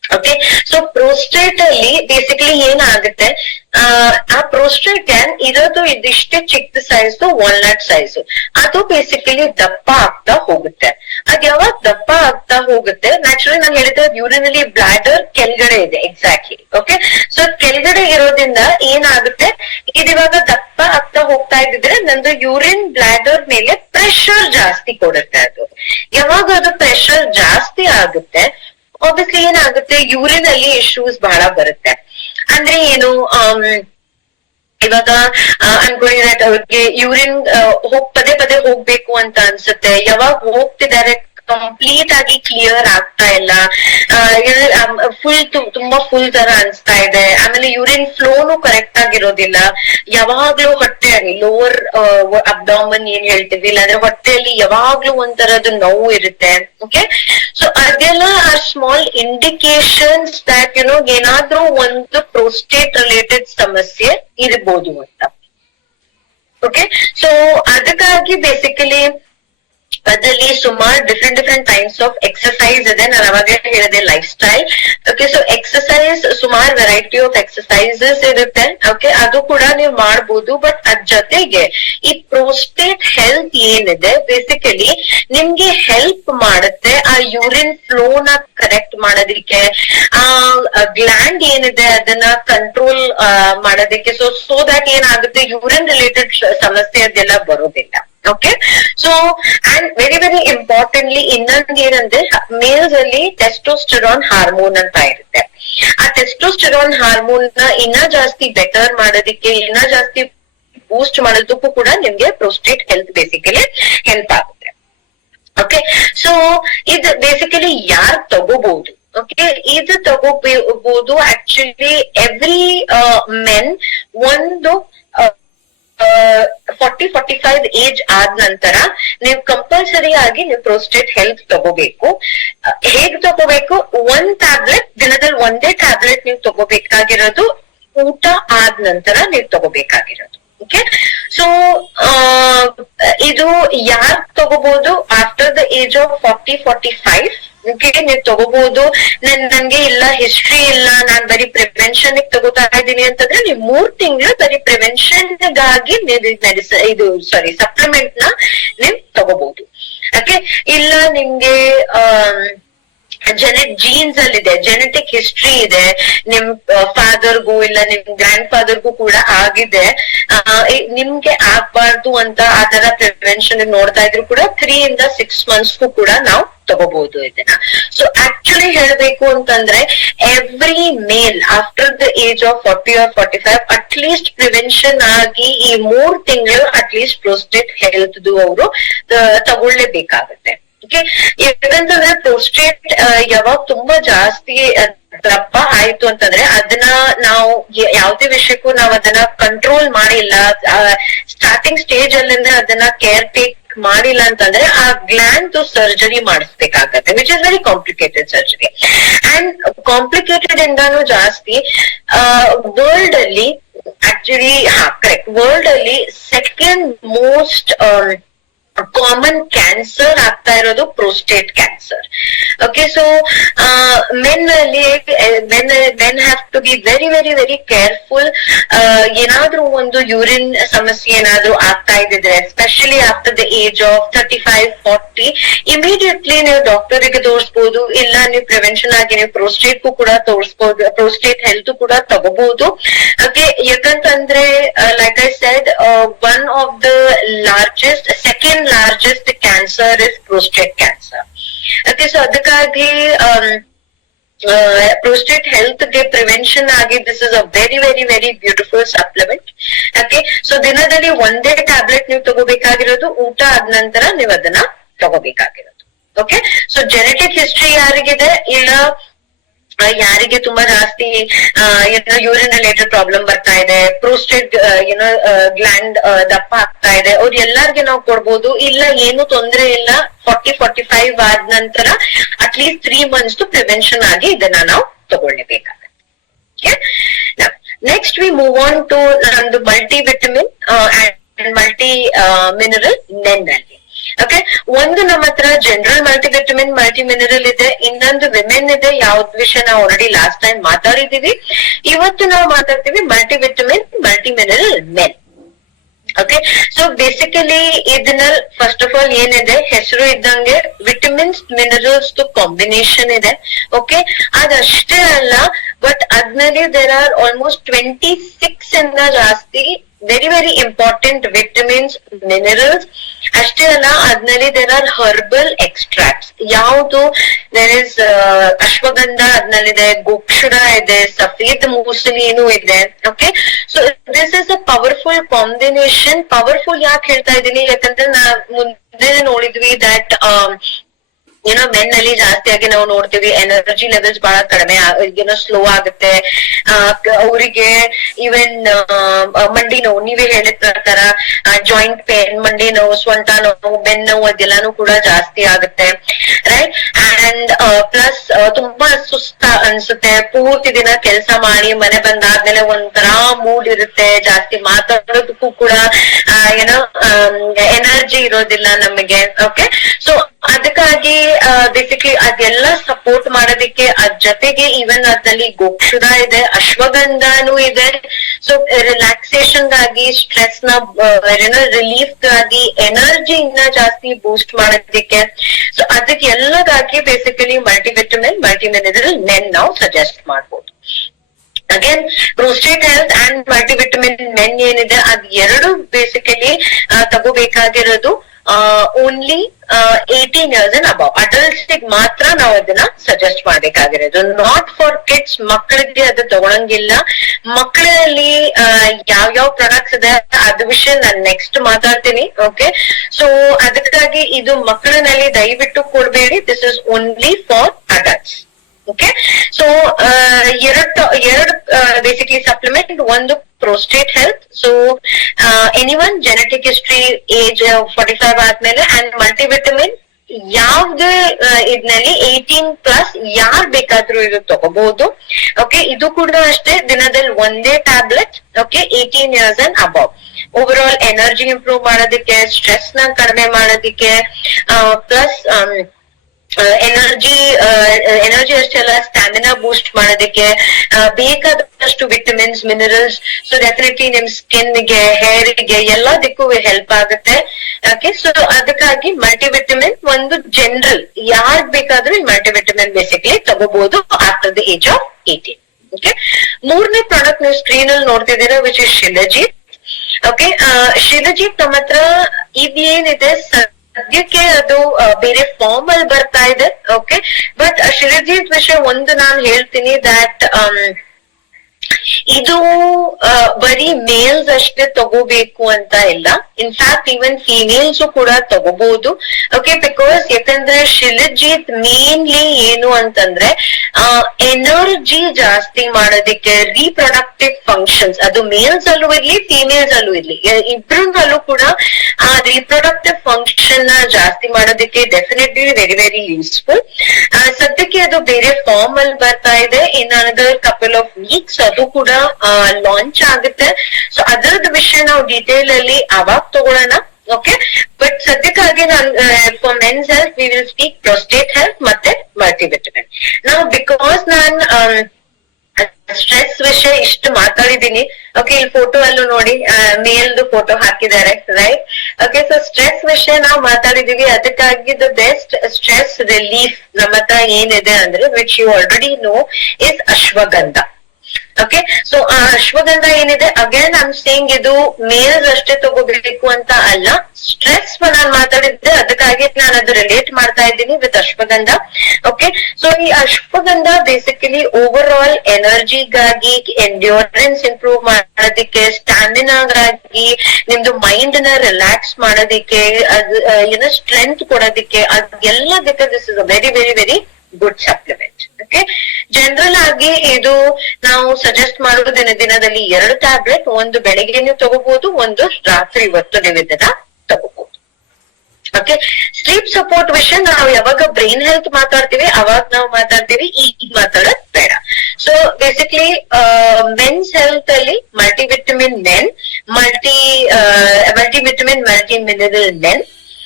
ಓಕೆ, ಸೊ ಪ್ರೋಸ್ಟೇಟ್ ಅಲ್ಲಿ ಬೇಸಿಕಲಿ ಏನಾಗುತ್ತೆ, ಆ ಪ್ರೋಸ್ಟೇಟ್ ಗ್ಲ್ಯಾಂಡ್ ಇರೋದು ಇದಿಷ್ಟೇ ಚಿಕ್ಕ ಸೈಜ್, ವಾಲ್ನಟ್ ಸೈಜ್. ಅದು ಬೇಸಿಕಲಿ ದಪ್ಪ ಆಗ್ತಾ ಹೋಗುತ್ತೆ. ಅದ್ ಯಾವಾಗ ದಪ್ಪ ಆಗ್ತಾ ಹೋಗುತ್ತೆ, ನ್ಯಾಚುರಲಿ ನಾನು ಹೇಳಿದ್ರೆ ಯೂರಿನರಿ ಬ್ಲಾಡರ್ ಕೆಳಗಡೆ ಇದೆ ಎಕ್ಸಾಕ್ಟ್ಲಿ. ಓಕೆ, ಸೊ ಕೆಳಗಡೆ ಇರೋದ್ರಿಂದ ಏನಾಗುತ್ತೆ, ಇದಿವಾಗ ದಪ್ಪ ಆಗ್ತಾ ಹೋಗ್ತಾ ಇದ್ದಿದ್ರೆ ನಂದು ಯೂರಿನ್ ಬ್ಲಾಡರ್ ಮೇಲೆ ಪ್ರೆಷರ್ ಜಾಸ್ತಿ ಕೊಡುತ್ತೆ. ಅದು ಯಾವಾಗ ಅದು ಪ್ರೆಷರ್ ಜಾಸ್ತಿ ಆಗುತ್ತೆ, ಆಬ್ವಿಯಸ್ಲಿ ಏನಾಗುತ್ತೆ, ಯೂರಿನ್ ಅಲ್ಲಿ ಇಶ್ಯೂಸ್ ಬಹಳ ಬರುತ್ತೆ. ಅಂದ್ರೆ ಏನು, ಇವಾಗ ಅನ್ಕೊಂಡಿದ್ರೆ ಅವ್ರಿಗೆ ಯೂರಿನ್ ಪದೇ ಪದೇ ಹೋಗ್ಬೇಕು ಅಂತ ಅನ್ಸುತ್ತೆ. ಯಾವಾಗ ಹೋಗ್ತಿದ್ದಾರೆ ಕಂಪ್ಲೀಟ್ ಆಗಿ ಕ್ಲಿಯರ್ ಆಗ್ತಾ ಇಲ್ಲ, ತುಂಬಾ ಫುಲ್ ತರ ಅನ್ಸ್ತಾ ಇದೆ. ಆಮೇಲೆ ಯೂರಿನ್ ಫ್ಲೋನು ಕರೆಕ್ಟ್ ಆಗಿರೋದಿಲ್ಲ. ಯಾವಾಗ್ಲೂ ಹೊಟ್ಟೆಯಲ್ಲಿ ಲೋವರ್ ಅಬ್ಡಾಮನ್ ಏನ್ ಹೇಳ್ತೀವಿ, ಇಲ್ಲಾಂದ್ರೆ ಹೊಟ್ಟೆಯಲ್ಲಿ ಯಾವಾಗ್ಲೂ ಒಂಥರದ್ದು ನೋವು ಇರುತ್ತೆ. ಓಕೆ, ಸೊ ಅದೆಲ್ಲ ಆರ್ ಸ್ಮಾಲ್ ಇಂಡಿಕೇಶನ್ಸ್ ದಟ್ ಏನಾದ್ರೂ ಒಂದು ಪ್ರೋಸ್ಟೇಟ್ ರಿಲೇಟೆಡ್ ಸಮಸ್ಯೆ ಇರ್ಬೋದು ಅಂತ. ಓಕೆ, ಸೊ ಅದಕ್ಕಾಗಿ ಬೇಸಿಕಲಿ ಅದ್ರಲ್ಲಿ ಸುಮಾರು ಡಿಫ್ರೆಂಟ್ ಟೈಪ್ಸ್ ಆಫ್ ಎಕ್ಸರ್ಸೈಸ್ ಇದೆ. ನಾನು ಅವಾಗಲೇ ಹೇಳಿದೆ life style. Okay, so exercise ಸುಮಾರು ವೆರೈಟಿ ಆಫ್ ಎಕ್ಸರ್ಸೈಸಸ್ ಇರುತ್ತೆ. ಓಕೆ, ಅದು ಕೂಡ ನೀವು ಮಾಡ್ಬೋದು. ಬಟ್ ಅದ್ ಜೊತೆಗೆ ಈ ಪ್ರೋಸ್ಟೇಟ್ ಹೆಲ್ತ್ ಏನಿದೆ ಬೇಸಿಕಲಿ ನಿಮ್ಗೆ ಹೆಲ್ಪ್ ಮಾಡುತ್ತೆ ಆ ಯೂರಿನ್ ಫ್ಲೋನ ಕರೆಕ್ಟ್ ಮಾಡೋದಿಕ್ಕೆ, ಆ ಗ್ಲ್ಯಾಂಡ್ ಏನಿದೆ ಅದನ್ನ ಕಂಟ್ರೋಲ್ ಮಾಡೋದಿಕ್ಕೆ. ಸೊ ದಟ್ ಏನಾಗುತ್ತೆ, ಯೂರಿನ್ ರಿಲೇಟೆಡ್ ಸಮಸ್ಯೆ ಅದೆಲ್ಲ ಬರೋದಿಲ್ಲ. Okay, so and very importantly ಇನ್ನೊಂದು ಏನಂದ್ರೆ, ಮೇಲ್ಸ್ ಅಲ್ಲಿ ಟೆಸ್ಟೋಸ್ಟೆರಾನ್ ಹಾರ್ಮೋನ್ ಅಂತ ಇರುತ್ತೆ. ಆ ಟೆಸ್ಟೋಸ್ಟೆರಾನ್ ಹಾರ್ಮೋನ್ ನ ಇನ್ನ ಜಾಸ್ತಿ ಬೆಟರ್ ಮಾಡೋದಿಕ್ಕೆ, ಇನ್ನ ಜಾಸ್ತಿ ಬೂಸ್ಟ್ ಮಾಡೋದಕ್ಕೂ ಕೂಡ ನಿಮ್ಗೆ ಪ್ರೋಸ್ಟೇಟ್ ಹೆಲ್ತ್ ಬೇಸಿಕಲಿ ಹೆಲ್ಪ್ ಆಗುತ್ತೆ. ಓಕೆ, ಸೊ ಇದು ಬೇಸಿಕಲಿ ಯಾರು ತಗೋಬಹುದು. ಓಕೆ, ಇದು ತಗೋಬಹುದು ಆಕ್ಚುಲಿ ಎವ್ರಿ ಮೆನ್ ಒಂದು 40-45 ಏಜ್ ಆದ ನಂತರ ನೀವು ಕಂಪಲ್ಸರಿ ಆಗಿ ನೀವು ಪ್ರೋಸ್ಟೇಟ್ ಹೆಲ್ತ್ ತಗೋಬೇಕು. ಹೇಗ್ ತಗೋಬೇಕು, ಒಂದ್ ಟ್ಯಾಬ್ಲೆಟ್ ದಿನದಲ್ಲಿ ಒಂದೇ ಟ್ಯಾಬ್ಲೆಟ್ ನೀವು ತಗೋಬೇಕಾಗಿರೋದು, ಊಟ ಆದ ನಂತರ ನೀವು ತಗೋಬೇಕಾಗಿರೋದು. ಓಕೆ, ಸೊ ಇದು ಯಾರು ತಗೋಬಹುದು, ಆಫ್ಟರ್ ದ ಏಜ್ ಆಫ್ 40-45 ನೀವು ತಗೋಬಹುದು. ನನ್ಗೆ ಇಲ್ಲ ಹಿಸ್ಟ್ರಿ ಇಲ್ಲ, ನಾನ್ ಬರೀ ಪ್ರಿವೆನ್ಷನ್ ತಗೋತಾ ಇದ್ದೀನಿ ಅಂತಂದ್ರೆ ನೀವು 3 ತಿಂಗಳು ಬರೀ ಪ್ರಿವೆನ್ಷನ್ ಗಾಗಿ ನೀವು ಸಪ್ಲಿಮೆಂಟ್ ನ ನೀವು ತಗೋಬಹುದು. ಓಕೆ, ಇಲ್ಲ ನಿಮ್ಗೆ ಜೀನ್ಸ್ ಅಲ್ಲಿ ಇದೆ, ಜೆನೆಟಿಕ್ ಹಿಸ್ಟ್ರಿ ಇದೆ, ನಿಮ್ ಫಾದರ್ಗೂ ಇಲ್ಲ ನಿಮ್ ಗ್ರ್ಯಾಂಡ್ ಫಾದರ್ಗೂ ಕೂಡ ಆಗಿದೆ, ನಿಮ್ಗೆ ಆಗ್ಬಾರ್ದು ಅಂತ ಆ ತರ ಪ್ರಿವೆನ್ಷನ್ ನೋಡ್ತಾ ಇದ್ರು ಕೂಡ 3 ಇಂದ 6 ಮಂತ್ಸ್ಗೂ ಕೂಡ ನಾವು ತಗೋಬಹುದು ಇದನ್ನ. ಸೊ ಆಕ್ಚುಲಿ ಹೇಳ್ಬೇಕು ಅಂತಂದ್ರೆ every mail after the age of 40 or 45 at least prevention ಆಗಿ ಈ 3 ತಿಂಗಳು ಅಟ್ಲೀಸ್ಟ್ ಪ್ರೋಸ್ಟೇಟ್ ಹೆಲ್ತ್ ಅವರು ತಗೊಳ್ಳೇಬೇಕಾಗತ್ತೆ. ಓಕೆ, ಯಾಕಂತಂದ್ರೆ ಪ್ರೋಸ್ಟೇಟ್ ಯಾವಾಗ ತುಂಬಾ ಜಾಸ್ತಿ ದಪ್ಪ ಆಯ್ತು ಅಂತಂದ್ರೆ ಅದನ್ನ ನಾವು ಯಾವ್ದೇ ವಿಷಯಕ್ಕೂ ನಾವ್ ಅದನ್ನ ಕಂಟ್ರೋಲ್ ಮಾಡಿಲ್ಲ, ಸ್ಟಾರ್ಟಿಂಗ್ ಸ್ಟೇಜ್ ಅಲ್ಲಿಂದ ಅದನ್ನ ಕೇರ್ ಟೇಕ್ ಮಾಡಿಲ್ಲ ಅಂತಂದ್ರೆ ಆ gland surgery ಮಾಡಿಸ್ಬೇಕಾಗತ್ತೆ, which is very complicated surgery. And complicated ಇಂದಾನು ಜಾಸ್ತಿ ವರ್ಲ್ಡ್ ಅಲ್ಲಿ ಆಕ್ಚುಲಿ ಕರೆಕ್ಟ್, ವರ್ಲ್ಡ್ ಅಲ್ಲಿ ಸೆಕೆಂಡ್ ಮೋಸ್ಟ್ ಕಾಮನ್ ಕ್ಯಾನ್ಸರ್ ಆಗ್ತಾ ಇರೋದು prostate cancer. Okay, so men ಅಲ್ಲಿ men have to be very careful. ಏನಾದ್ರೂ ಒಂದು ಯೂರಿನ್ ಸಮಸ್ಯೆ ಏನಾದ್ರೂ ಆಗ್ತಾ ಇದ್ದಿದ್ರೆ, especially after the age of 35-40 immediately ನೀವು ಡಾಕ್ಟರಿಗೆ ತೋರಿಸಬಹುದು. ಇಲ್ಲ ನೀವು ಪ್ರಿವೆನ್ಷನ್ ಆಗಿ ನೀವು ಪ್ರೋಸ್ಟೇಟ್ಗೂ ಕೂಡ ತೋರಿಸಬಹುದು, ಪ್ರೋಸ್ಟೇಟ್ ಹೆಲ್ತ್ ಕೂಡ ತಗೋಬಹುದು. ಓಕೆ, ಯಾಕಂತಂದ್ರೆ like I said, one of the largest second largest cancer is prostate cancer. Okay, so ಅದಕ್ಕಾಗಿ prostate health ಗೆ ಪ್ರಿವೆನ್ಷನ್ ಆಗಿ this is a very beautiful supplement. Okay, so ದಿನದಲ್ಲಿ ಒಂದೇ ಟ್ಯಾಬ್ಲೆಟ್ ನೀವು ತಗೋಬೇಕಾಗಿರೋದು, ಊಟ ಆದ ನಂತರ ನೀವು ಅದನ್ನ ತಗೋಬೇಕಾಗಿರೋದು. ಓಕೆ, ಸೊ ಜೆನೆಟಿಕ್ ಹಿಸ್ಟ್ರಿ ಯಾರಿಗಿದೆ, ಇಲ್ಲ ಯಾರಿಗೆ ತುಂಬಾ ಜಾಸ್ತಿ ಯೂರಿನ್ ರಿಲೇಟೆಡ್ ಪ್ರಾಬ್ಲಮ್ ಬರ್ತಾ ಇದೆ, ಪ್ರೋಸ್ಟೇಟ್ ಗ್ಲ್ಯಾಂಡ್ ದಪ್ಪ ಆಗ್ತಾ ಇದೆ, ಅವ್ರ ಎಲ್ಲಾರ್ಗೆ ನಾವು ಕೊಡ್ಬೋದು. ಇಲ್ಲ ಏನು ತೊಂದರೆ ಇಲ್ಲ, 40-45 ಆದ ನಂತರ ಅಟ್ಲೀಸ್ಟ್ 3 ಮಂತ್ಸ್ ಪ್ರಿವೆನ್ಷನ್ ಆಗಿ ಇದನ್ನ ನಾವು ತಗೊಳ್ಳೇಬೇಕಾಗತ್ತೆ. Next we move on to ನಮ್ದು multi vitamin and multi mineral ನೆನ್ ಅಲ್ಲಿ. ಓಕೆ, ಒಂದು ನಮ್ಮ ಹತ್ರ ಜನರಲ್ ಮಲ್ಟಿವಿಟಮಿನ್ ಮಲ್ಟಿ ಮಿನರಲ್ ಇದೆ, ಇನ್ನೊಂದು ವಿಮೆನ್ ಇದೆ, ಯಾವ್ದು ವಿಷಯ ನಾವು ಆಲ್ರೆಡಿ ಲಾಸ್ಟ್ ಟೈಮ್ ಮಾತಾಡಿದೀವಿ. ಇವತ್ತು ನಾವು ಮಾತಾಡ್ತೀವಿ multivitamin multi mineral men. Okay, so basically ಇದನ್ನ ಫಸ್ಟ್ ಆಫ್ ಆಲ್ ಏನಿದೆ, ಹೆಸರು ಇದ್ದಂಗೆ ವಿಟಮಿನ್ಸ್ ಮಿನರಲ್ಸ್ ಕಾಂಬಿನೇಷನ್ ಇದೆ. ಓಕೆ, ಅದಷ್ಟೇ ಅಲ್ಲ, ಬಟ್ ಅದ್ರಲ್ಲಿ ದೇರ್ ಆರ್ ಆಲ್ಮೋಸ್ಟ್ 26 ಇಂದ ಜಾಸ್ತಿ very very important vitamins minerals. ಅಷ್ಟೇ ಅಲ್ಲ, ಅದ್ರಲ್ಲಿ ದೇರ್ ಆರ್ ಹರ್ಬಲ್ ಎಕ್ಸ್ಟ್ರಾಕ್ಟ್ಸ್. ಯಾವುದು ದೇರ್ ಇಸ್ ಅಶ್ವಗಂಧ ಅದ್ನಲ್ಲಿದೆ, ಗೋಕ್ಷುರ ಇದೆ, ಸಫೇದ್ ಮೂಸಲಿನೂ ಇದೆ. Okay, so this is a powerful combination. Powerful ಯಾಕೆ ಹೇಳ್ತಾ ಇದ್ದೀನಿ, ಯಾಕಂದ್ರೆ ಮುಂದೆ ನೋಡಿದ್ವಿ ದಟ್ ಏನೋ ಮೆನ್ ಅಲ್ಲಿ ಜಾಸ್ತಿಯಾಗಿ ನಾವು ನೋಡ್ತೀವಿ ಎನರ್ಜಿ ಲೆವೆಲ್ಸ್ ಬಹಳ ಕಡಿಮೆ, ಏನೋ ಸ್ಲೋ ಆಗುತ್ತೆ ಅವರಿಗೆ. ಈವನ್ ಮಂಡಿ ನೋವು, ನೀವೇ ಹೇಳಿದ ಪ್ರಕಾರ ಜಾಯಿಂಟ್ ಪೇನ್, ಮಂಡಿ ನೋವು, ಸ್ವಂಟ ನೋವು, ಬೆನ್ನು ನೋವು ಅದೆಲ್ಲಾನು ಕೂಡ ಜಾಸ್ತಿ ಆಗುತ್ತೆ, ರೈಟ್. ಅಂಡ್ ಪ್ಲಸ್ ತುಂಬಾ ಸುಸ್ತ ಅನ್ಸುತ್ತೆ, ಪೂರ್ತಿ ದಿನ ಕೆಲಸ ಮಾಡಿ ಮನೆ ಬಂದಾದ್ಮೇಲೆ ಒಂಥರ ಮೂಡ್ ಇರುತ್ತೆ, ಜಾಸ್ತಿ ಮಾತಾಡೋದಕ್ಕೂ ಕೂಡ ಏನೋ ಎನರ್ಜಿ ಇರೋದಿಲ್ಲ ನಮಗೆ. ಓಕೆ, ಸೊ ಅದಕ್ಕಾಗಿ ಬೇಸಿಕ್ಲಿ ಅದೆಲ್ಲ ಸಪೋರ್ಟ್ ಮಾಡೋದಿಕ್ಕೆ ಅದ್ ಜೊತೆಗೆ ಈವನ್ ಅದ್ರಲ್ಲಿ ಗೋಕ್ಷುರ ಇದೆ, ಅಶ್ವಗಂಧನೂ ಇದೆ. ಸೊ ರಿಲ್ಯಾಕ್ಸೇಷನ್ ಗಾಗಿ, ಸ್ಟ್ರೆಸ್ ನ ರಿಲೀಫ್ ಗಾಗಿ, ಎನರ್ಜಿ ಇನ್ನ ಜಾಸ್ತಿ ಬೂಸ್ಟ್ ಮಾಡೋದಿಕ್ಕೆ, ಸೊ ಅದಕ್ಕೆ ಎಲ್ಲದಾಗಿ basically multivitamin multi mineral men ನಾವು ಸಜೆಸ್ಟ್ ಮಾಡ್ಬೋದು. Again prostate health and multivitamin men ಏನಿದೆ ಅದ್ ಎರಡು basically ತಗೋಬೇಕಾಗಿರೋದು only 18 years and above adults ಮಾತ್ರ ನಾವು ಅದನ್ನ ಸಜೆಸ್ಟ್ ಮಾಡ್ಬೇಕಾಗಿರೋದು, ನಾಟ್ ಫಾರ್ ಕಿಡ್ಸ್. ಮಕ್ಕಳಿಗೆ ಅದು ತಗೊಳಂಗಿಲ್ಲ. ಮಕ್ಕಳಲ್ಲಿ ಯಾವ್ಯಾವ ಪ್ರಾಡಕ್ಟ್ಸ್ ಇದೆ ಅದ ವಿಷಯ ನಾನು ನೆಕ್ಸ್ಟ್ ಮಾತಾಡ್ತೀನಿ. ಓಕೆ, ಸೊ ಅದಕ್ಕಾಗಿ ಇದು ಮಕ್ಕಳಲ್ಲಿ ದಯವಿಟ್ಟು ಕೊಡ್ಬೇಡಿ. This is only for adults. Okay, so ಎರಡು ಬೇಸಿಕ್ಲಿ ಸಪ್ಲಿಮೆಂಟ್. ಒಂದು prostate health, so anyone genetic history age 45 ಆದ್ಮೇಲೆ, ಅಂಡ್ ಮಲ್ಟಿವಿಟಮಿನ್ ಯಾವ್ದು ಇದ್ನಲ್ಲಿ 18+ ಯಾರ್ ಬೇಕಾದ್ರೂ ಇದು ತಗೋಬಹುದು. ಓಕೆ, ಇದು ಕೂಡ ಅಷ್ಟೇ ದಿನದಲ್ಲಿ ಒಂದೇ tablet. Okay, 18 years and above. Over all energy improve ಮಾಡೋದಿಕ್ಕೆ, ಸ್ಟ್ರೆಸ್ ನ ಕಡಿಮೆ ಮಾಡೋದಿಕ್ಕೆ, ಪ್ಲಸ್ ಎನರ್ಜಿ ಅಷ್ಟೇ ಅಲ್ಲ, ಸ್ಟ್ಯಾಮಿನಾ ಬೂಸ್ಟ್ ಮಾಡೋದಕ್ಕೆ, ಬೇಕಾದಷ್ಟು ವಿಟಮಿನ್ಸ್ ಮಿನರಲ್ಸ್. ಸೊ ಡೆಫಿನೆಟ್ಲಿ ನಿಮ್ ಸ್ಕಿನ್ಗೆ, ಹೇರ್ಗೆ ಎಲ್ಲದಕ್ಕೂ ಹೆಲ್ಪ್ ಆಗುತ್ತೆ. ಓಕೆ, ಸೊ ಅದಕ್ಕಾಗಿ ಮಲ್ಟಿವಿಟಮಿನ್ ಒಂದು ಜನರಲ್ ಯಾರ್ಗ್ ಬೇಕಾದ್ರೂ ಈ ಮಲ್ಟಿವಿಟಮಿನ್ ಬೇಸಿಕ್ಲಿ ತಗೋಬಹುದು after the age of 18. Okay, ಮೂರನೇ ಪ್ರಾಡಕ್ಟ್ ನೀವು ಸ್ಕ್ರೀನ್ ಅಲ್ಲಿ ನೋಡ್ತಿದ್ದೀರಾ, ವಿಚ್ ಇಸ್ ಶಿಲಜಿತ್. ಓಕೆ, ಶಿಲಜಿತ್ ನಮ್ಮ ಹತ್ರ ಇದೇನಿದೆ ಸದ್ಯಕ್ಕೆ ಅದು ಬೇರೆ ಫಾರ್ಮ್ ಅಲ್ಲಿ ಬರ್ತಾ ಇದೆ. ಓಕೆ, ಬಟ್ ಶಿಲಜಿತ್ ವಿಷಯ ಒಂದು ನಾನು ಹೇಳ್ತೀನಿ ದಟ್ ಇದು ಬರೀ ಮೇಲ್ಸ್ ಅಷ್ಟೇ ತಗೋಬೇಕು ಅಂತ ಇಲ್ಲ. ಇನ್ಫ್ಯಾಕ್ಟ್ ಈವನ್ ಫೀಮೇಲ್ಸ್ ಕೂಡ ತಗೋಬಹುದು. ಓಕೆ, ಬಿಕಾಸ್ ಯಾಕಂದ್ರೆ ಶಿಲಜಿತ್ ಮೇನ್ಲಿ ಏನು ಅಂತಂದ್ರೆ ಎನರ್ಜಿ ಜಾಸ್ತಿ ಮಾಡೋದಿಕ್ಕೆ, ರೀಪ್ರೊಡಕ್ಟಿವ್ ಫಂಕ್ಷನ್ಸ್, ಅದು ಮೇಲ್ಸ್ ಅಲ್ಲೂ ಇರ್ಲಿ ಫೀಮೇಲ್ಸ್ ಅಲ್ಲೂ ಇರ್ಲಿ, ಇಬ್ರಲ್ಲೂ ಕೂಡ ಆ ರೀಪ್ರೊಡಕ್ಟಿವ್ ಫಂಕ್ಷನ್ ನ ಜಾಸ್ತಿ ಮಾಡೋದಿಕ್ಕೆ ಡೆಫಿನೆಟ್ಲಿ ವೆರಿ ವೆರಿ ಯೂಸ್ಫುಲ್. ಸದ್ಯಕ್ಕೆ ಅದು ಬೇರೆ ಫಾರ್ಮ್ ಅಲ್ಲಿ ಬರ್ತಾ ಇದೆ. In another couple of weeks ಅದು ಕೂಡ ಲಾಂಚ್ ಆಗುತ್ತೆ. ಸೊ ಅದರದ ವಿಷಯ ನಾವು ಡೀಟೇಲ್ ಅಲ್ಲಿ ಅವಾಗ ತಗೊಳ್ಳೋಣ. ಓಕೆ, ಬಟ್ ಸದ್ಯಕ್ಕಾಗಿ ನಾನು for men's health we will speak prostate health ಮತ್ತೆ ಮಲ್ಟಿವಿಟಮಿನ್. ನಾವು ಬಿಕಾಸ್ ನಾನು ಸ್ಟ್ರೆಸ್ ವಿಷಯ ಇಷ್ಟು ಮಾತಾಡಿದೀನಿ. ಓಕೆ, ಇಲ್ಲಿ ಫೋಟೋ ಅಲ್ಲೂ ನೋಡಿ ಮೇಲ್ದು ಫೋಟೋ ಹಾಕಿದ್ದಾರೆ, ರೈಟ್. ಓಕೆ, ಸೊ ಸ್ಟ್ರೆಸ್ ವಿಷಯ ನಾವು ಮಾತಾಡಿದೀವಿ. ಅದಕ್ಕಾಗಿ ದ ಬೆಸ್ಟ್ ಸ್ಟ್ರೆಸ್ ರಿಲೀಫ್ ನಮ್ಮ ಹತ್ರ ಏನಿದೆ ಅಂದ್ರೆ, which you already no, is ashwagandha. Okay, so ಆ ಅಶ್ವಗಂಧ ಏನಿದೆ, ಅಗೇನ್ ಐ ಆಮ್ ಸೇಯಿಂಗ್ ಇದು ಮೇಲ್ಸ್ ಅಷ್ಟೇ ತಗೋಬೇಕು ಅಂತ ಅಲ್ಲ. ಸ್ಟ್ರೆಸ್ ನಾನು ಮಾತಾಡಿದ್ದೆ, ಅದಕ್ಕಾಗಿ ನಾನು ಅದು ರಿಲೇಟ್ ಮಾಡ್ತಾ ಇದ್ದೀನಿ ವಿತ್ ಅಶ್ವಗಂಧ. ಓಕೆ, ಸೊ ಈ ashwagandha basically over all ಎನರ್ಜಿಗಾಗಿ, endurance improve ಮಾಡೋದಿಕ್ಕೆ, ಸ್ಟ್ಯಾಮಿನಾಗಾಗಿ, ನಿಮ್ದು ಮೈಂಡ್ ನ ರಿಲ್ಯಾಕ್ಸ್ ಮಾಡೋದಿಕ್ಕೆ, ಅದು ಏನೋ strength ಕೊಡೋದಿಕ್ಕೆ, ಅದೆಲ್ಲದಕ್ಕೆ this is a very very very good supplement. Okay, general ಆಗಿ ಇದು ನಾವು ಸಜೆಸ್ಟ್ ಮಾಡೋದು ದಿನದಲ್ಲಿ 2 ಟ್ಯಾಬ್ಲೆಟ್, ಒಂದು ಬೆಳಿಗ್ಗೆ ನೀವು ತಗೋಬಹುದು, ಒಂದು ರಾತ್ರಿ ಹೊತ್ತು ನೀವು ಇದನ್ನ ತಗೋಬಹುದು. ಓಕೆ, ಸ್ಲೀಪ್ ಸಪೋರ್ಟ್ ವಿಷಯ ನಾವು ಯಾವಾಗ ಬ್ರೈನ್ ಹೆಲ್ತ್ ಮಾತಾಡ್ತೀವಿ ಅವಾಗ ನಾವು ಮಾತಾಡ್ತೀವಿ, ಈಗ ಮಾತಾಡೋದ್ ಬೇಡ. ಸೊ ಬೇಸಿಕ್ಲಿ ಮೆನ್ಸ್ ಹೆಲ್ತ್ ಅಲ್ಲಿ multivitamin men, multivitamin multi mineral men,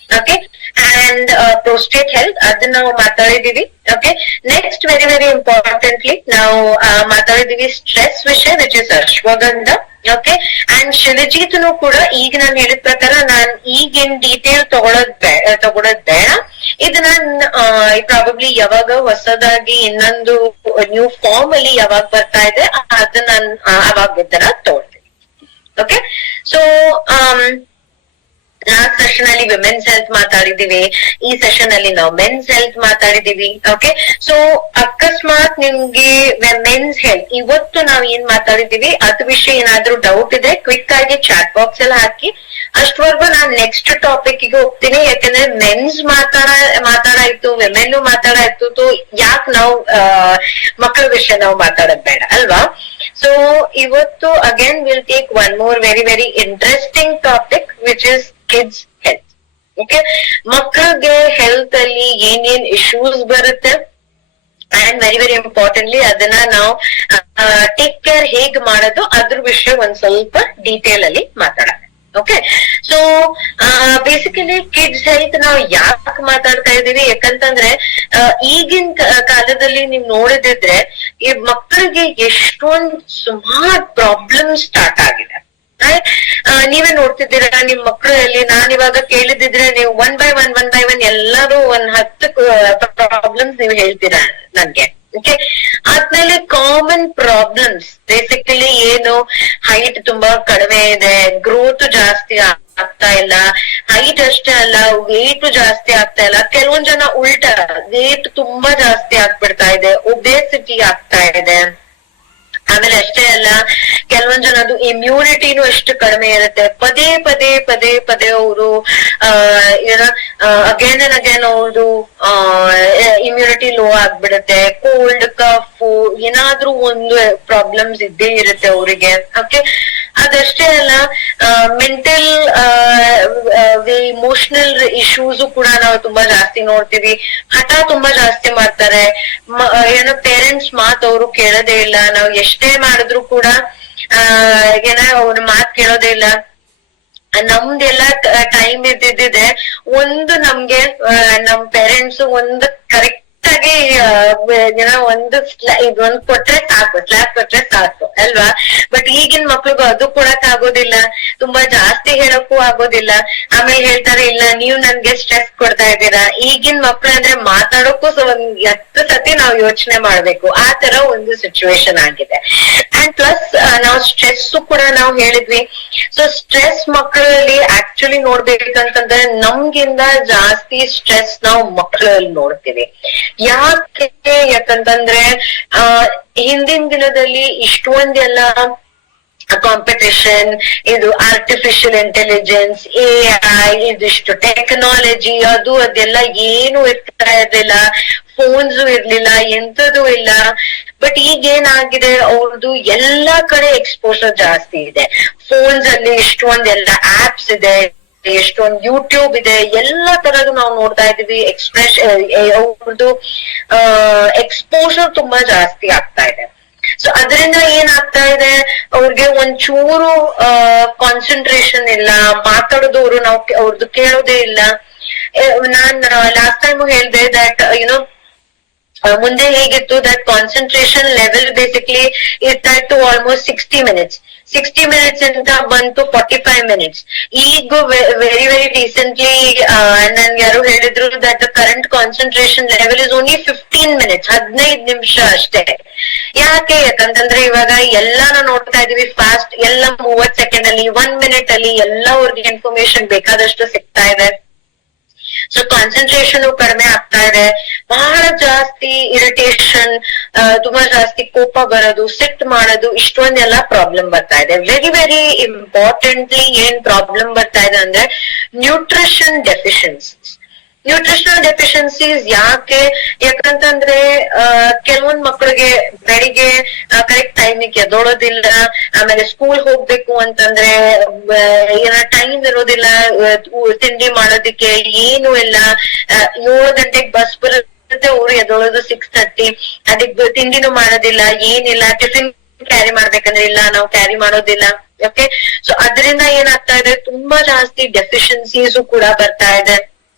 okay. And prostate health ಅದನ್ನ ನಾವು ಮಾತಾಡಿದೀವಿ. Okay. Next very very importantly ನಾವು ಮಾತಾಡಿದೀವಿ ಸ್ಟ್ರೆಸ್ ವಿಷಯ, which is ashwagandha. Okay. And ಶಿಲಜಿತ್ನು ಕೂಡ ಈಗ ನಾನು ಹೇಳಿದ ಪ್ರಕಾರ ನಾನ್ ಈಗ ಇನ್ ಡೀಟೇಲ್ ತಗೊಳೋದ್ ಬೇಡ. ಇದನ್ನ ಪ್ರಾಬಬ್ಲಿ ಯಾವಾಗ ಹೊಸದಾಗಿ ಇನ್ನೊಂದು ನ್ಯೂ ಫಾರ್ಮ್ ಅಲ್ಲಿ ಯಾವಾಗ ಬರ್ತಾ ಇದೆ ಅದನ್ನ ನಾನು ಅವಾಗ ಇದನ್ನ ತಗೊಳ್ತೀನಿ. ಓಕೆ. ಸೊ ಲಾಸ್ಟ್ ಸೆಷನ್ ಅಲ್ಲಿ ವಿಮೆನ್ಸ್ ಹೆಲ್ತ್ ಮಾತಾಡಿದೀವಿ, ಈ ಸೆಷನ್ ಅಲ್ಲಿ ನಾವು ಮೆನ್ಸ್ ಹೆಲ್ತ್ ಮಾತಾಡಿದೀವಿ. ಓಕೆ. ಸೊ ಅಕಸ್ಮಾತ್ ನಿಮ್ಗೆ ಮೆನ್ಸ್ ಹೆಲ್ತ್ ಇವತ್ತು ನಾವ್ ಏನ್ ಮಾತಾಡಿದೀವಿ ಅದ್ ವಿಷಯ ಏನಾದ್ರೂ ಡೌಟ್ ಇದೆ ಕ್ವಿಕ್ ಆಗಿ ಚಾಟ್ ಬಾಕ್ಸ್ ಅಲ್ಲಿ ಹಾಕಿ. ಅಷ್ಟವರೆಗೂ ನಾನ್ ನೆಕ್ಸ್ಟ್ ಟಾಪಿಕ್ ಗೆ ಹೋಗ್ತೀನಿ. ಯಾಕಂದ್ರೆ ಮೆನ್ಸ್ ಮಾತಾಡಾಯ್ತು, ವಿಮೆನ್ ಮಾತಾಡಾಯ್ತು, ಯಾಕೆ ನಾವು ಮಕ್ಕಳ ವಿಷಯ ನಾವು ಮಾತಾಡೋದ್ ಬೇಡ ಅಲ್ವಾ? ಸೊ ಇವತ್ತು again will take one more very very interesting topic which is kids health. Okay. ಮಕ್ಕಳಿಗೆ ಹೆಲ್ತ್ ಅಲ್ಲಿ ಏನೇನ್ ಇಶ್ಯೂಸ್ ಬರುತ್ತೆ ಅಂಡ್ ವೆರಿ ವೆರಿ ಇಂಪಾರ್ಟೆಂಟ್ಲಿ ಅದನ್ನ ನಾವು ಟೇಕ್ ಕೇರ್ ಹೇಗ್ ಮಾಡೋದು ಅದ್ರ ವಿಷಯ ಒಂದ್ ಸ್ವಲ್ಪ ಡೀಟೇಲ್ ಅಲ್ಲಿ ಮಾತಾಡೋಣ. Okay. So basically kids health ನಾವು ಯಾಕೆ ಮಾತಾಡ್ತಾ ಇದೀವಿ ಯಾಕಂತಂದ್ರೆ ಈಗಿನ ಕಾಲದಲ್ಲಿ ನೀವ್ ನೋಡಿದಿದ್ರೆ ಈ ಮಕ್ಕಳಿಗೆ ಎಷ್ಟೊಂದ್ ಸುಮಾರು ಪ್ರಾಬ್ಲಮ್ ಸ್ಟಾರ್ಟ್ ಆಗಿದೆ. ನೀವೇ ನೋಡ್ತಿದ್ದೀರಾ ನಿಮ್ ಮಕ್ಕಳಲ್ಲಿ. ನಾನ್ ಇವಾಗ ಕೇಳಿದಿದ್ರೆ ನೀವು ಒನ್ ಬೈ ಒನ್ ಎಲ್ಲರೂ 10 ಪ್ರಾಬ್ಲಮ್ಸ್ ನೀವು ಹೇಳ್ತೀರಾ ನನ್ಗೆ. ಓಕೆ. ಆದ್ಮೇಲೆ ಕಾಮನ್ ಪ್ರಾಬ್ಲಮ್ಸ್ ಬೇಸಿಕಲಿ ಏನು, ಹೈಟ್ ತುಂಬಾ ಕಡಿಮೆ ಇದೆ, ಗ್ರೋತ್ ಜಾಸ್ತಿ ಆಗ್ತಾ ಇಲ್ಲ, ಹೈಟ್ ಅಷ್ಟೇ ಅಲ್ಲ ವೇಟ್ ಜಾಸ್ತಿ ಆಗ್ತಾ ಇಲ್ಲ, ಕೆಲವೊಂದ್ ಜನ ಉಲ್ಟಾ ವೇಟ್ ತುಂಬಾ ಜಾಸ್ತಿ ಆಗ್ಬಿಡ್ತಾ ಇದೆ, ಒಬೇಸಿಟಿ ಆಗ್ತಾ ಇದೆ. ಆಮೇಲೆ ಅಷ್ಟೇ ಅಲ್ಲ ಕೆಲವೊಂದ್ ಜನದು ಇಮ್ಯುನಿಟಿನೂ ಎಷ್ಟು ಕಡಿಮೆ ಇರುತ್ತೆ. ಪದೇ ಪದೇ ಅವರು ಅಗೇನ್ ಅಂಡ್ ಅಗೇನ್ ಅವ್ರದ್ದು ಇಮ್ಯುನಿಟಿ ಲೋ ಆಗ್ಬಿಡುತ್ತೆ. ಕೋಲ್ಡ್, ಕಫ್ ಏನಾದ್ರೂ ಒಂದು ಪ್ರಾಬ್ಲಮ್ಸ್ ಇದ್ದೇ ಇರುತ್ತೆ ಅವರಿಗೆ. ಓಕೆ. ಅದಷ್ಟೇ ಅಲ್ಲ ಮೆಂಟಲ್ ಇಮೋಷನಲ್ ಇಶ್ಯೂಸ್ ಕೂಡ ನಾವು ತುಂಬಾ ಜಾಸ್ತಿ ನೋಡ್ತೀವಿ. ಹಠ ತುಂಬಾ ಜಾಸ್ತಿ ಮಾಡ್ತಾರೆ. ಏನೋ ಪೇರೆಂಟ್ಸ್ ಮಾತು ಅವರು ಕೇಳೋದೇ ಇಲ್ಲ. ನಾವು ಎಷ್ಟೇ ಮಾಡಿದ್ರು ಕೂಡ ಅವ್ರ ಮಾತ್ ಕೇಳೋದೇ ಇಲ್ಲ. ನಮ್ದೆಲ್ಲ ಟೈಮ್ ಇದ್ದಿದ್ದೆ ಒಂದು ನಮ್ಗೆ ನಮ್ ಪೇರೆಂಟ್ಸ್ ಒಂದು ಕರೆಕ್ಟ್ ಆಗಿ ಒಂದು ಇದೊಂದು ಕೊಟ್ರೆ ಸಾಕು, ಸ್ಲ್ಯಾಬ್ ಕೊಟ್ರೆ ಸಾಕು ಅಲ್ವಾ? ಬಟ್ ಈಗಿನ ಮಕ್ಳಿಗೂ ಅದು ಕೊಡಕ್ ಆಗೋದಿಲ್ಲ, ತುಂಬಾ ಜಾಸ್ತಿ ಹೇಳಕ್ಕೂ ಆಗೋದಿಲ್ಲ. ಆಮೇಲೆ ಹೇಳ್ತಾರೆ ಇಲ್ಲ ನೀವು ನನ್ಗೆ ಸ್ಟ್ರೆಸ್ ಕೊಡ್ತಾ ಇದ್ದೀರಾ. ಈಗಿನ ಮಕ್ಳು ಅಂದ್ರೆ ಮಾತಾಡೋಕ್ಕೂ ಒಂದ್ 10 ಸತಿ ನಾವು ಯೋಚನೆ ಮಾಡ್ಬೇಕು, ಆ ತರ ಒಂದು ಸಿಚುವೇಶನ್ ಆಗಿದೆ. ಅಂಡ್ ಪ್ಲಸ್ ನಾವು ಸ್ಟ್ರೆಸ್ ಕೂಡ ನಾವು ಹೇಳಿದ್ವಿ. ಸೊ ಸ್ಟ್ರೆಸ್ ಮಕ್ಕಳಲ್ಲಿ ಆಕ್ಚುಲಿ ನೋಡ್ಬೇಕಂತಂದ್ರೆ ನಮ್ಗಿಂತ ಜಾಸ್ತಿ ಸ್ಟ್ರೆಸ್ ನಾವು ಮಕ್ಕಳಲ್ಲಿ ನೋಡ್ತೀವಿ. ಯಾಕಂತಂದ್ರೆ ಹಿಂದಿನ ದಿನದಲ್ಲಿ ಇಷ್ಟೊಂದೆಲ್ಲ ಕಾಂಪಿಟೇಷನ್, ಇದು ಆರ್ಟಿಫಿಷಿಯಲ್ ಇಂಟೆಲಿಜೆನ್ಸ್, AI, ಇದಿಷ್ಟು ಟೆಕ್ನಾಲಜಿ ಅದೆಲ್ಲ ಏನು ಇರ್ತಾ ಇರ್ಲಿಲ್ಲ, ಫೋನ್ಸ್ ಇರ್ಲಿಲ್ಲ, ಎಂತದೂ ಇಲ್ಲ. ಬಟ್ ಈಗ ಏನಾಗಿದೆ ಅವ್ರದ್ದು ಎಲ್ಲಾ ಕಡೆ ಎಕ್ಸ್ಪೋಜರ್ ಜಾಸ್ತಿ ಇದೆ. ಫೋನ್ಸ್ ಅಲ್ಲಿ ಎಷ್ಟೊಂದೆಲ್ಲ ಆಪ್ಸ್ ಇದೆ, ಎಷ್ಟೊಂದು ಯೂಟ್ಯೂಬ್ ಇದೆ, ಎಲ್ಲಾ ತರದ್ದು ನಾವು ನೋಡ್ತಾ ಇದೀವಿ. ಅವ್ರದ್ದು ಎಕ್ಸ್ಪೋಜರ್ ತುಂಬಾ ಜಾಸ್ತಿ ಆಗ್ತಾ ಇದೆ. ಸೊ ಅದರಿಂದ ಏನಾಗ್ತಾ ಇದೆ, ಅವ್ರಿಗೆ ಒಂಚೂರು ಕಾನ್ಸಂಟ್ರೇಷನ್ ಇಲ್ಲ, ಮಾತಾಡೋದವ್ರು ನಾವು ಅವ್ರದ್ದು ಕೇಳೋದೇ ಇಲ್ಲ. ನಾನ್ ಲಾಸ್ಟ್ ಟೈಮ್ ಹೇಳ್ದೆ ದಟ್ ಮುಂದೆ ಹೇಗಿತ್ತು ದಟ್ ಕಾನ್ಸಂಟ್ರೇಷನ್ ಲೆವೆಲ್ ಬೇಸಿಕ್ಲಿ ಇರ್ತಾ ಇತ್ತು ಆಲ್ಮೋಸ್ಟ್ 60 ಮಿನಿಟ್ಸ್ ಅಂತ ಬಂತು 45 ಮಿನಿಟ್ಸ್. ಈಗ ವೆರಿ ವೆರಿ ರೀಸೆಂಟ್ಲಿ ನನ್ಗೆ ಯಾರು ಹೇಳಿದ್ರು that the current concentration level is only 15 minutes, 15 ನಿಮಿಷ ಅಷ್ಟೇ. ಯಾಕಂತಂದ್ರೆ ಇವಾಗ ಎಲ್ಲಾನು ನೋಡ್ತಾ ಇದೀವಿ ಫಾಸ್ಟ್, ಎಲ್ಲ 30 ಸೆಕೆಂಡ್ ಅಲ್ಲಿ 1 ಮಿನಿಟ್ ಅಲ್ಲಿ ಎಲ್ಲ ಅವ್ರಿಗೆ ಇನ್ಫಾರ್ಮೇಶನ್ ಬೇಕಾದಷ್ಟು ಸಿಗ್ತಾ ಇದೆ. ಸೊ ಕಾನ್ಸಂಟ್ರೇಷನ್ ಕಡಿಮೆ ಆಗ್ತಾ ಇದೆ, ಬಹಳ ಜಾಸ್ತಿ ಇರಿಟೇಷನ್, ತುಂಬಾ ಜಾಸ್ತಿ ಕೋಪ ಬರೋದು, ಸಿಟ್ ಮಾಡೋದು, ಇಷ್ಟೊಂದೆಲ್ಲ ಪ್ರಾಬ್ಲಮ್ ಬರ್ತಾ ಇದೆ. ವೆರಿ ವೆರಿ ಇಂಪಾರ್ಟೆಂಟ್ಲಿ ಏನ್ ಪ್ರಾಬ್ಲಮ್ ಬರ್ತಾ ಇದೆ ಅಂದ್ರೆ ನ್ಯೂಟ್ರಿಷನ್ ಡೆಫಿಷಿಯನ್ಸೀಸ್. ಯಾಕಂತಂದ್ರೆ ಕೆಲವೊಂದ್ ಮಕ್ಕಳಿಗೆ ಬೆಳಿಗ್ಗೆ ಕರೆಕ್ಟ್ ಟೈಮಿಗೆ ಎದ್ದೋಳೋದಿಲ್ಲ, ಆಮೇಲೆ ಸ್ಕೂಲ್ ಹೋಗ್ಬೇಕು ಅಂತಂದ್ರೆ ಟೈಮ್ ಇರೋದಿಲ್ಲ, ತಿಂಡಿ ಮಾಡೋದಿಕ್ಕೆ ಏನು ಇಲ್ಲ. 7 ಗಂಟೆಗೆ ಬಸ್ ಬರುತ್ತೆ, ಅವ್ರು ಎದ್ದೋಳೋದು 6:30, ಅದಕ್ಕೆ ತಿಂಡಿನೂ ಮಾಡೋದಿಲ್ಲ, ಏನಿಲ್ಲ. ಟಿಫಿನ್ ಕ್ಯಾರಿ ಮಾಡ್ಬೇಕಂದ್ರೆ ಇಲ್ಲ, ನಾವು ಕ್ಯಾರಿ ಮಾಡೋದಿಲ್ಲ. ಓಕೆ. ಸೊ ಅದರಿಂದ ಏನಾಗ್ತಾ ಇದೆ, ತುಂಬಾ ಜಾಸ್ತಿ ಡೆಫಿಷಿಯನ್ಸೀಸು ಕೂಡ ಬರ್ತಾ ಇದೆ.